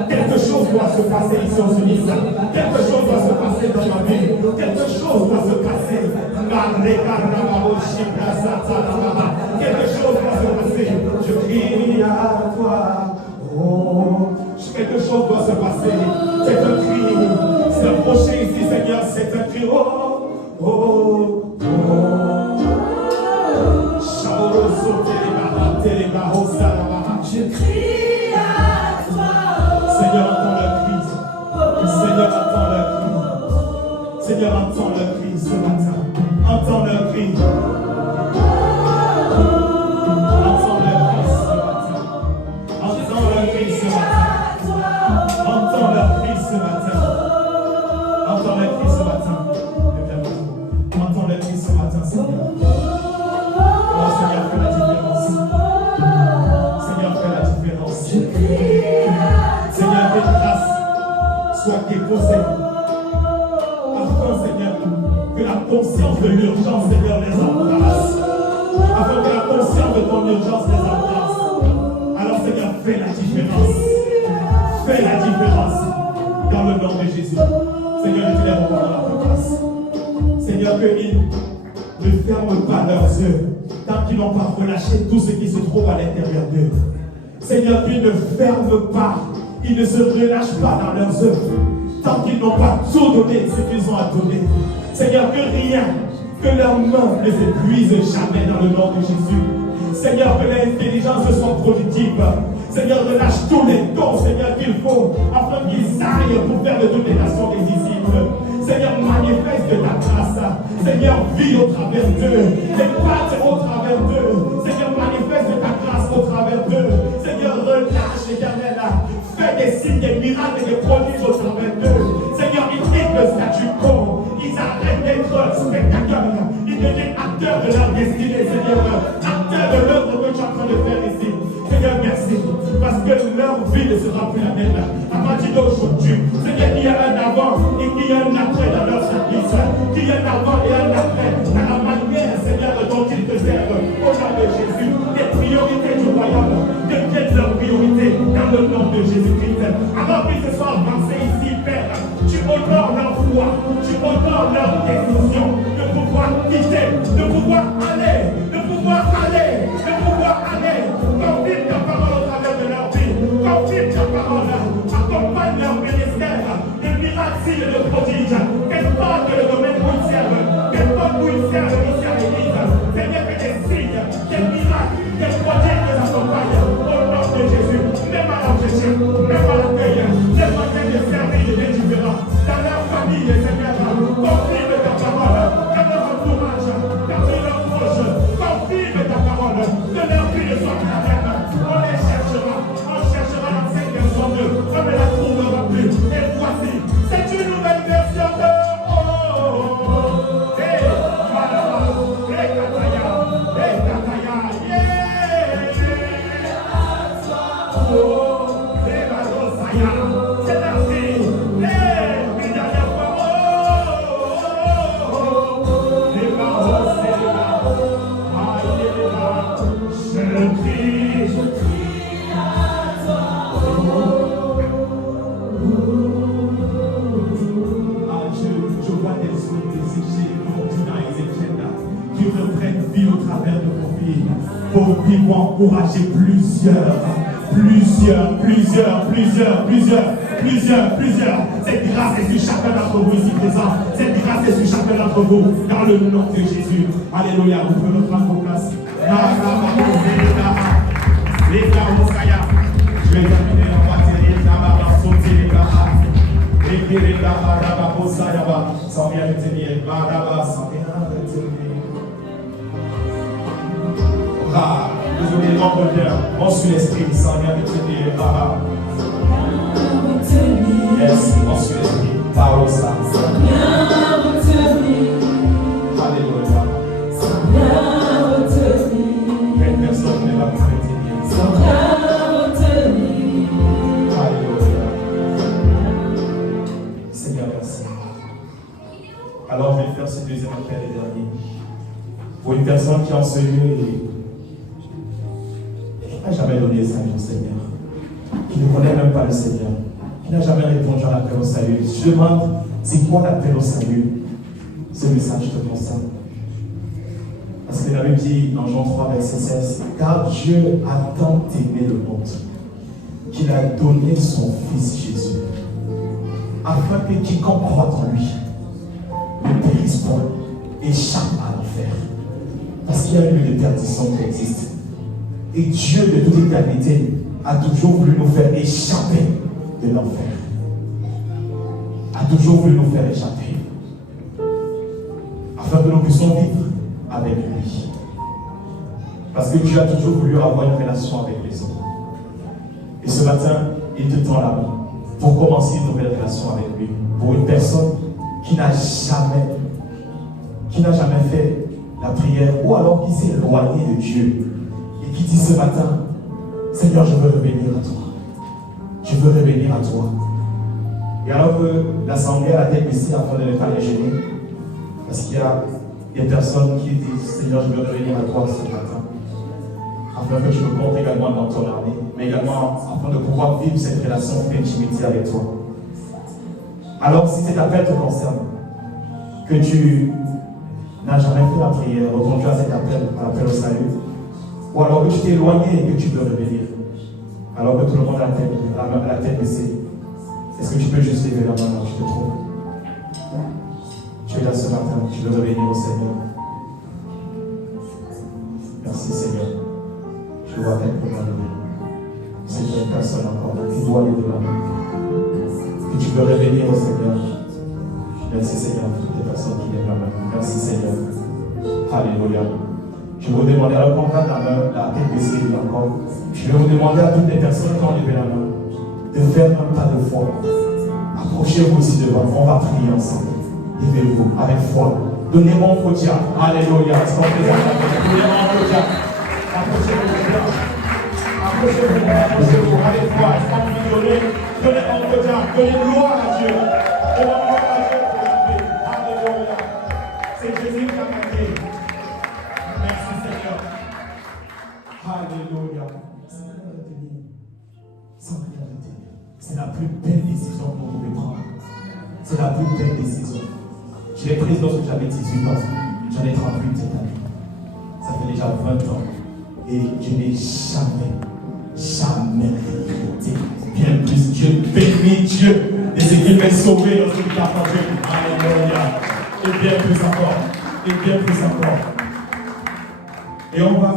Quelque chose doit se passer ici au Suisse, quelque chose doit se passer dans ma vie, quelque chose doit se passer. Quelque chose doit se passer, je crie à toi. Oh, quelque chose doit se passer, c'est un cri, c'est un prochain ici Seigneur, c'est un cri, oh, oh, oh, je crie à toi, Seigneur entend le cri, Seigneur entend le cri, Seigneur entend le cri ce matin, entend le cri. Soit déposé. Afin, Seigneur, que la conscience de l'urgence, Seigneur, les embrasse. Afin que la conscience de ton urgence les embrasse. Alors, Seigneur, fais la différence. Fais la différence dans le nom de Jésus. Seigneur, je te lève dans la grâce. Seigneur, qu'ils ne ferment pas leurs yeux tant qu'ils n'ont pas relâché tout ce qui se trouve à l'intérieur d'eux. Seigneur, qu'ils ne ferment pas. Ils ne se relâchent pas dans leurs œuvres tant qu'ils n'ont pas tout donné ce qu'ils ont à donner. Seigneur, que rien, que leurs mains ne s'épuisent jamais dans le nom de Jésus. Seigneur, que l'intelligence soit productive. Seigneur, relâche tous les dons, Seigneur, qu'il faut afin qu'ils aillent pour faire de toutes les nations des disciples. Seigneur, manifeste ta grâce. Seigneur, vis au travers d'eux. Départe au travers d'eux. Seigneur, manifeste ta grâce au travers d'eux. Seigneur, relâche, Éternel. Fais des signes, des miracles et des prodiges au travers d'eux. Seigneur, ils quittent le statu quo. Ils arrêtent d'être spectateurs. Ils deviennent acteurs de leur destinée, Seigneur. Acteurs de l'œuvre que tu es en train de faire ici. Seigneur, merci. Parce que leur vie ne sera plus la même. À partir d'aujourd'hui, Seigneur, il y a un avant et qu'il y a un après dans leur service. Qu'il y a un avant et un après dans la manière, Seigneur, dont ils te servent. Au nom de Jésus, les priorités du royaume deviennent leurs priorités dans le nom de Jésus-Christ. Alors qu'ils se soient avancés ici, Père, tu honores leur foi, tu honores leur décision de pouvoir quitter, de pouvoir aller, de pouvoir aller, de pouvoir aller. Confirme ta parole au travers de leur vie. Confirme ta parole. Accompagne leur ministère de miracles et de prodiges. Qu'importe le domaine où ils servent, qu'importe où ils servent ici à l'église. Seigneur, que des signes, des miracles, des prodiges les accompagnent au nom de Jésus. Même à l'entretien, même à l'accueil, les moyens de servir des différents. Dans leur famille, Seigneur, confirme ta parole. Dans leur entourage, dans leur proche, confirme ta parole. De leur vie de son carême. On les cherchera dans cette version 2. On ne la trouvera plus. Et voici, c'est une nouvelle version de pour pouvoir encourager plusieurs. Cette grâce est sur chacun d'entre vous ici présent. Cette grâce est sur chacun d'entre vous dans le nom de Jésus. Alléluia. Vous pouvez reprendre vos places. Je vais terminer en matériel. Sans rien retenir. Désolé, l'Angleterre. On suit l'esprit sans rien retenir. Yes, on suit l'esprit. Parle ça. Alléluia. Une personne ne va pas retenir. Alléluia. Seigneur, merci. Alors, je vais faire ce deuxième appel et dernier. Pour une personne qui est en ce lieu et qui n'a jamais donné sa vie au Seigneur, qui ne connaît même pas le Seigneur, qui n'a jamais répondu à l'appel au salut. Je demande, c'est quoi l'appel au salut? Ce message te concerne. Parce que la Bible dit dans Jean 3, verset 16, car Dieu a tant aimé le monde qu'il a donné son Fils Jésus, afin que quiconque croit en lui ne périsse point, échappe à l'enfer. Parce qu'il y a une lieu de perdition qui existe. Et Dieu, de toute éternité, a toujours voulu nous faire échapper de l'enfer. A toujours voulu nous faire échapper. Afin que nous puissions vivre avec lui. Parce que Dieu a toujours voulu avoir une relation avec les hommes. Et ce matin, il te tend la main pour commencer une nouvelle relation avec lui. Pour une personne qui n'a jamais fait la prière, ou alors qui s'est éloigné de Dieu et qui dit ce matin, Seigneur, je veux revenir à toi. Je veux revenir à toi. Et alors que l'assemblée a la tête baissée afin de ne pas les gêner, parce qu'il y a des personnes qui disent, Seigneur, je veux revenir à toi ce matin, afin que je me compte également dans ton armée, mais également afin de pouvoir vivre cette relation d'intimité avec toi. Alors, si cet appel te concerne, que tu n'as jamais fait la prière, répondu à cet appel, à l'appel au salut, ou alors que tu t'es éloigné et que tu veux revenir, alors que tout le monde a la tête baissée, est-ce que tu peux juste lever la main là où tu te trouves? Tu es là ce matin, tu veux revenir au Seigneur. Merci Seigneur. Je vois quelques mains levées. C'est une personne encore, tu dois lever la main. Que tu veux revenir au Seigneur. Merci Seigneur pour toutes les personnes qui lèvent la main. Merci Seigneur. Alléluia. Je vais vous demander, alors qu'on a la main, la tête baissée encore, je vais vous demander à toutes les personnes qui ont levé la main de faire un pas de foi. Approchez-vous ici devant, on va prier ensemble. Levez-vous avec foi. Donnez-moi un faux diable. Alléluia. Donnez-moi un faux diable. Approchez-vous. Approchez-vous avec foi. Donnez-moi un faux diable. Donnez gloire à Dieu. Donnez gloire à Dieu pour la paix. Alléluia. C'est Jésus qui a marqué. Merci Seigneur. Alléluia. Sans rien retenir. C'est la plus belle décision que vous pouvez prendre. C'est la plus belle décision. Je l'ai prise lorsque j'avais 18 ans. J'en ai 38 cette année. Ça fait déjà 20 ans. Et je n'ai jamais regretté. Bien plus, Dieu bénit Dieu de ce qu'il m'a sauvé lorsqu'il m'a partagé. Alléluia. Et bien plus encore. Et bien plus encore. Et on va